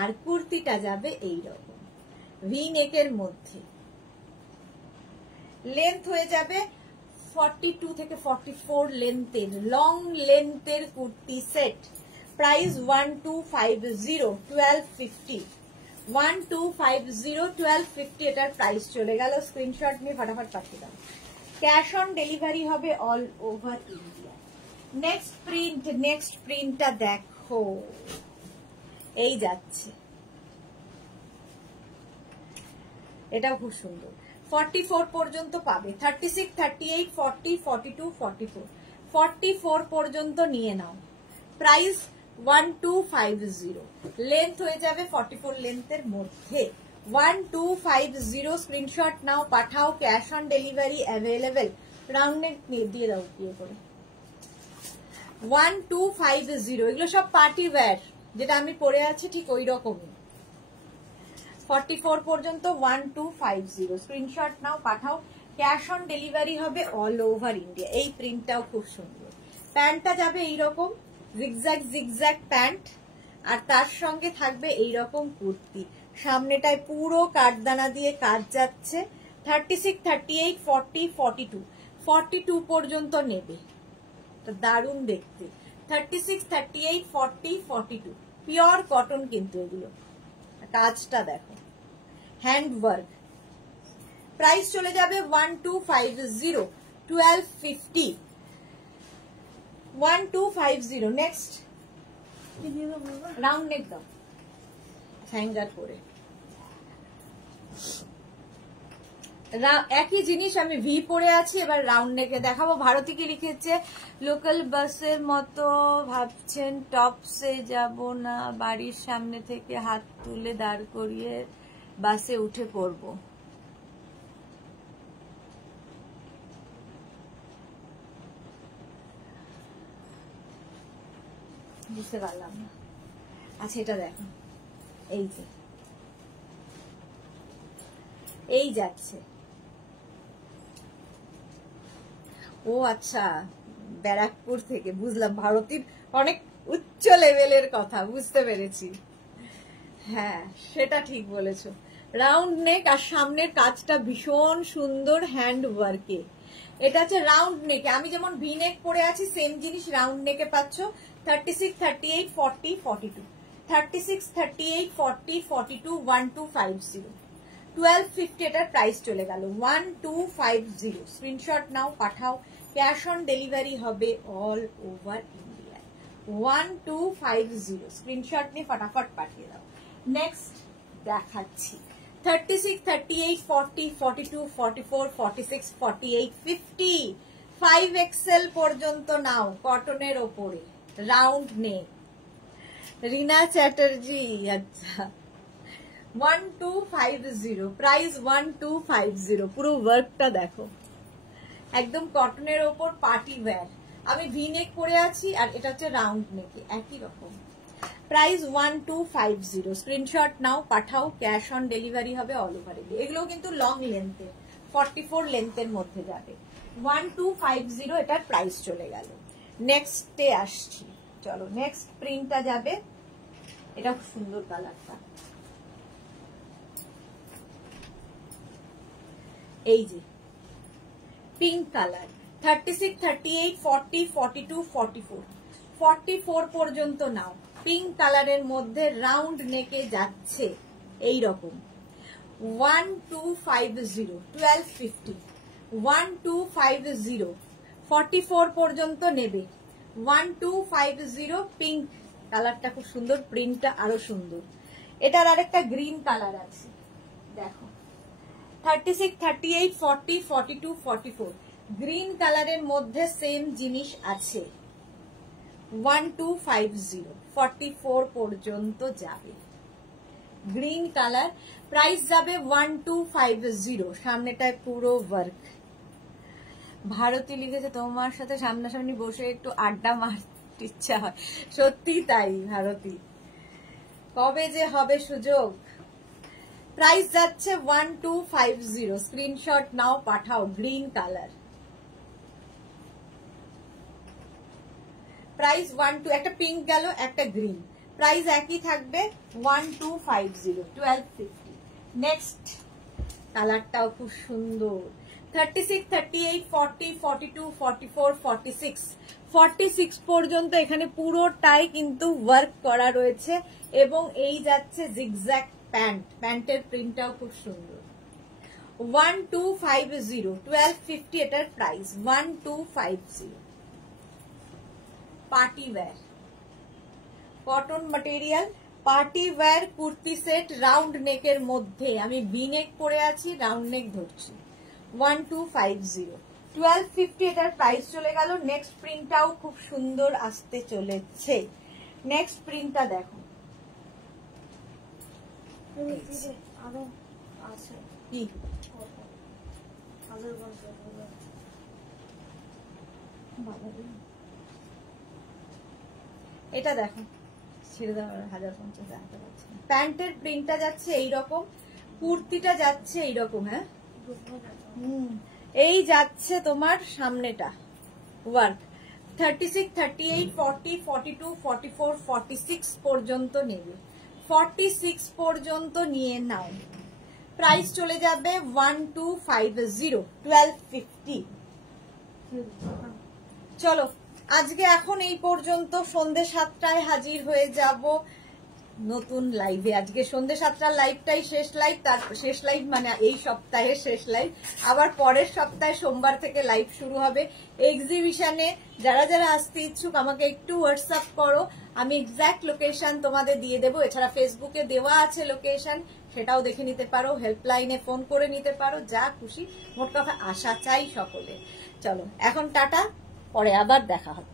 আর কুর্তিটা যাবে এই রকম ভি নেকের মধ্যে। লেন্থ হয়ে যাবে 42 থেকে 44 লেন্থের, লং লেন্থের কুর্তি সেট। প্রাইস 1250, 1250, 1250, 1250 এটার প্রাইস চলে গেল। স্ক্রিনশট নিয়ে ফটাফট পাঠিয়ে দাও। ক্যাশ অন ডেলিভারি হবে অল ওভার ইন্ডিয়া। নেক্সট প্রিন্টটা দেখো, এই যাচ্ছে, এটাও খুব সুন্দর। 44 পর্যন্ত পাবে। 36, 38, 40, 42, 44, 44 পর্যন্ত নিয়ে নাও। প্রাইস 1250, লেন্থ হয়ে যাবে 44 লেন্থের মধ্যে। 1250 স্ক্রিনশট নাও, পাঠাও। Cash on delivery available. Round neck দিয়ে দাও দিয়ে করে। 1250, এগুলো সব পার্টি ওয়্যার, যেটা আমি পরে আছি ঠিক ওই রকমই। 44 পর্যন্ত 1250 স্ক্রিনশট নাও, পাঠাও। ক্যাশ অন ডেলিভারি হবে অল ওভার ইন্ডিয়া। এই প্রিন্টটাও খুব সুন্দর। প্যান্টটা যাবে এইরকম জিগজ্যাগ প্যান্ট, আর তার সঙ্গে থাকবে এইরকম কুর্তি। সামনেটায় পুরো কাঠদানা দিয়ে কাজ যাচ্ছে। 36, 38, 40, 42, 42 পর্যন্ত নেবে। দারুণ দেখতে। 36, 38, 40, 42 পিওর কটন কিন্তু এগুলো। কাজটা দেখো, হ্যান্ড ওয়ার্ক। প্রাইস চলে যাবে 1250, 1250, 1250। নেক্সট রাউন্ড নেক দাও, হ্যাঙ্গার করে। একই জিনিস আমি ভি পরে আছি, এবার রাউন্ড নেকে দেখাবো। ভারতী কি লিখেছে, লোকাল বাসের মতো ভাবছেন, টপসে যাব না, বাড়ির সামনে থেকে হাত তুলে দাঁড় করিয়ে বাসে উঠে পড়ব। বুঝতে পারলাম না। আচ্ছা এটা দেখো, এই যে এই যাচ্ছে। ও আচ্ছা, ব্যারাকপুর থেকে, বুঝলাম। ভারতীর অনেক উচ্চ লেভেলের কথা, বুঝতে পেরেছি। হ্যাঁ সেটা ঠিক বলেছো। রাউন্ড নেক, আর সামনের কাজটা ভীষণ সুন্দর হ্যান্ড ওয়ার্কে। এটা হচ্ছে রাউন্ড নেকে। আমি যেমন ভি নেক পরে আছি, সেম জিনিস রাউন্ড নেকে পাচ্ছ। 36, 38, 40, 42, 36, 38, 40, 42, 1250, 1250 এটার প্রাইস চলে গেল। 1250 স্ক্রিনশট নাও, পাঠাও। ক্যাশ অন ডেলিভারি হবে অল ওভার ইন্ডিয়া। 1250 স্ক্রিনশট নিয়ে ফটাফট পাঠিয়ে দাও। নেক্সট দেখাচ্ছি 36, 38, 40, 42, 44, 46, 48, 50, 5XL পর্যন্ত নাও। কটনের ওপরে রাউন্ড নেক। রিনা চ্যাটার্জি, আচ্ছা 1250 প্রাইস 1250। পুরো ওয়ার্কটা দেখো, একদম কটনের ওপর পার্টি ওয়্যার। আমি ভি নেক পরে আছি, আর এটা হচ্ছে রাউন্ড নেক, একই রকম। প্রাইস 1250 স্ক্রিনশট নাও, পাঠাও। ক্যাশ অন ডেলিভারি হবে অল ওভার ইন্ডিয়া। এগুলো কিন্তু লং লেন্থের, 44 লেন্থের মধ্যে যাবে। 1250 এটার প্রাইস চলে গেল। নেক্সটে আসছি, চলো। নেক্সট প্রিন্টটা যাবে, এটা খুব সুন্দর কালারটা। এই যে পিঙ্ক কালার। 36, 38, 40, 42, 44, 44 পর্যন্ত নাও। পিঙ্ক কালারের মধ্যে রাউন্ড নেকে যাচ্ছে এই রকম 1250 1250 1250 44 পর্যন্ত নেবে 1250 পিঙ্ক কালারটা খুব সুন্দর, প্রিন্টটা আরো সুন্দর। এটার আরেকটা গ্রিন কালার আছে দেখো 36 38 40 42 44 গ্রিন কালারের মধ্যে সেম জিনিস আছে 1250 44 পর্যন্ত যাবে গ্রিন কালার, প্রাইস যাবে 1250। সামনেটায় পুরো ওয়ার্ক। ভারতী লিখেছে তোমার সাথে সামনাসামনি বসে একটু আড্ডা মারতে ইচ্ছা হয়, সত্যি তাই ভারতী, কবে যে হবে সুযোগ। প্রাইস যাচ্ছে 1250, স্ক্রিনশট নাও পাঠাও। গ্রিন কালার, প্রাইস 12, একটা পিঙ্ক গেল একটা গ্রিন, প্রাইস একই থাকবে 1250 1250। নেক্সট কালারটাও খুব সুন্দর 36 38 40 42 44 46 46 পর্যন্ত এখানে পুরোটাই কিন্তু ওয়ার্ক করা রয়েছে এবং এই যাচ্ছে জিগজ্যাগ প্যান্ট, প্যান্টের প্রিন্টটাও খুব সুন্দর 1250 1250 এটার price 1250। Party wear cotton material party wear kurti set round নেকের মধ্যে, আমি ভি নেক পরে আছি, রাউন্ড নেক ধরছি 1250 1250 এটার প্রাইস চলে গেল। নেক্সট প্রিন্টটাও খুব সুন্দর আসতে চলেছে। নেক্সট প্রিন্টটা দেখো আরো আছে কি এটা দেখো, ছেড়ে দেওয়া 1050 জানতে পারছি না। প্যান্টের প্রিন্টটা যাচ্ছে এইরকম, কুর্তিটা যাচ্ছে এইরকম, হ্যাঁ এই যাচ্ছে তোমার সামনেটা ওয়ার্ক 36 38 40 42 44 46 পর্যন্ত নেবে, 46 পর্যন্ত নিয়ে নাও। প্রাইস চলে যাবে 1250 1250। চলো আজকে এখন এই পর্যন্ত, সন্ধ্যে 7টায় হাজির হয়ে যাব নতুন লাইভে। আজকে সন্ধ্যে 7টার লাইভটাই শেষ লাইভ, তার শেষ লাইভ মানে এই সপ্তাহের শেষ লাইভ। আবার পরের সপ্তাহে সোমবার থেকে লাইভ শুরু হবে। এক্সিবিশনে যারা যারা আসতে ইচ্ছুক আমাকে একটু হোয়াটসঅ্যাপ করো, আমি এক্সাক্ট লোকেশন তোমাদের দিয়ে দেবো। এছাড়া ফেসবুকে দেওয়া আছে লোকেশন, সেটাও দেখে নিতে পারো, হেল্পলাইনে ফোন করে নিতে পারো, যা খুশি। মোট কথা আশা চাই সকলে। চলো এখন টাটা, পরে আবার দেখা হবে।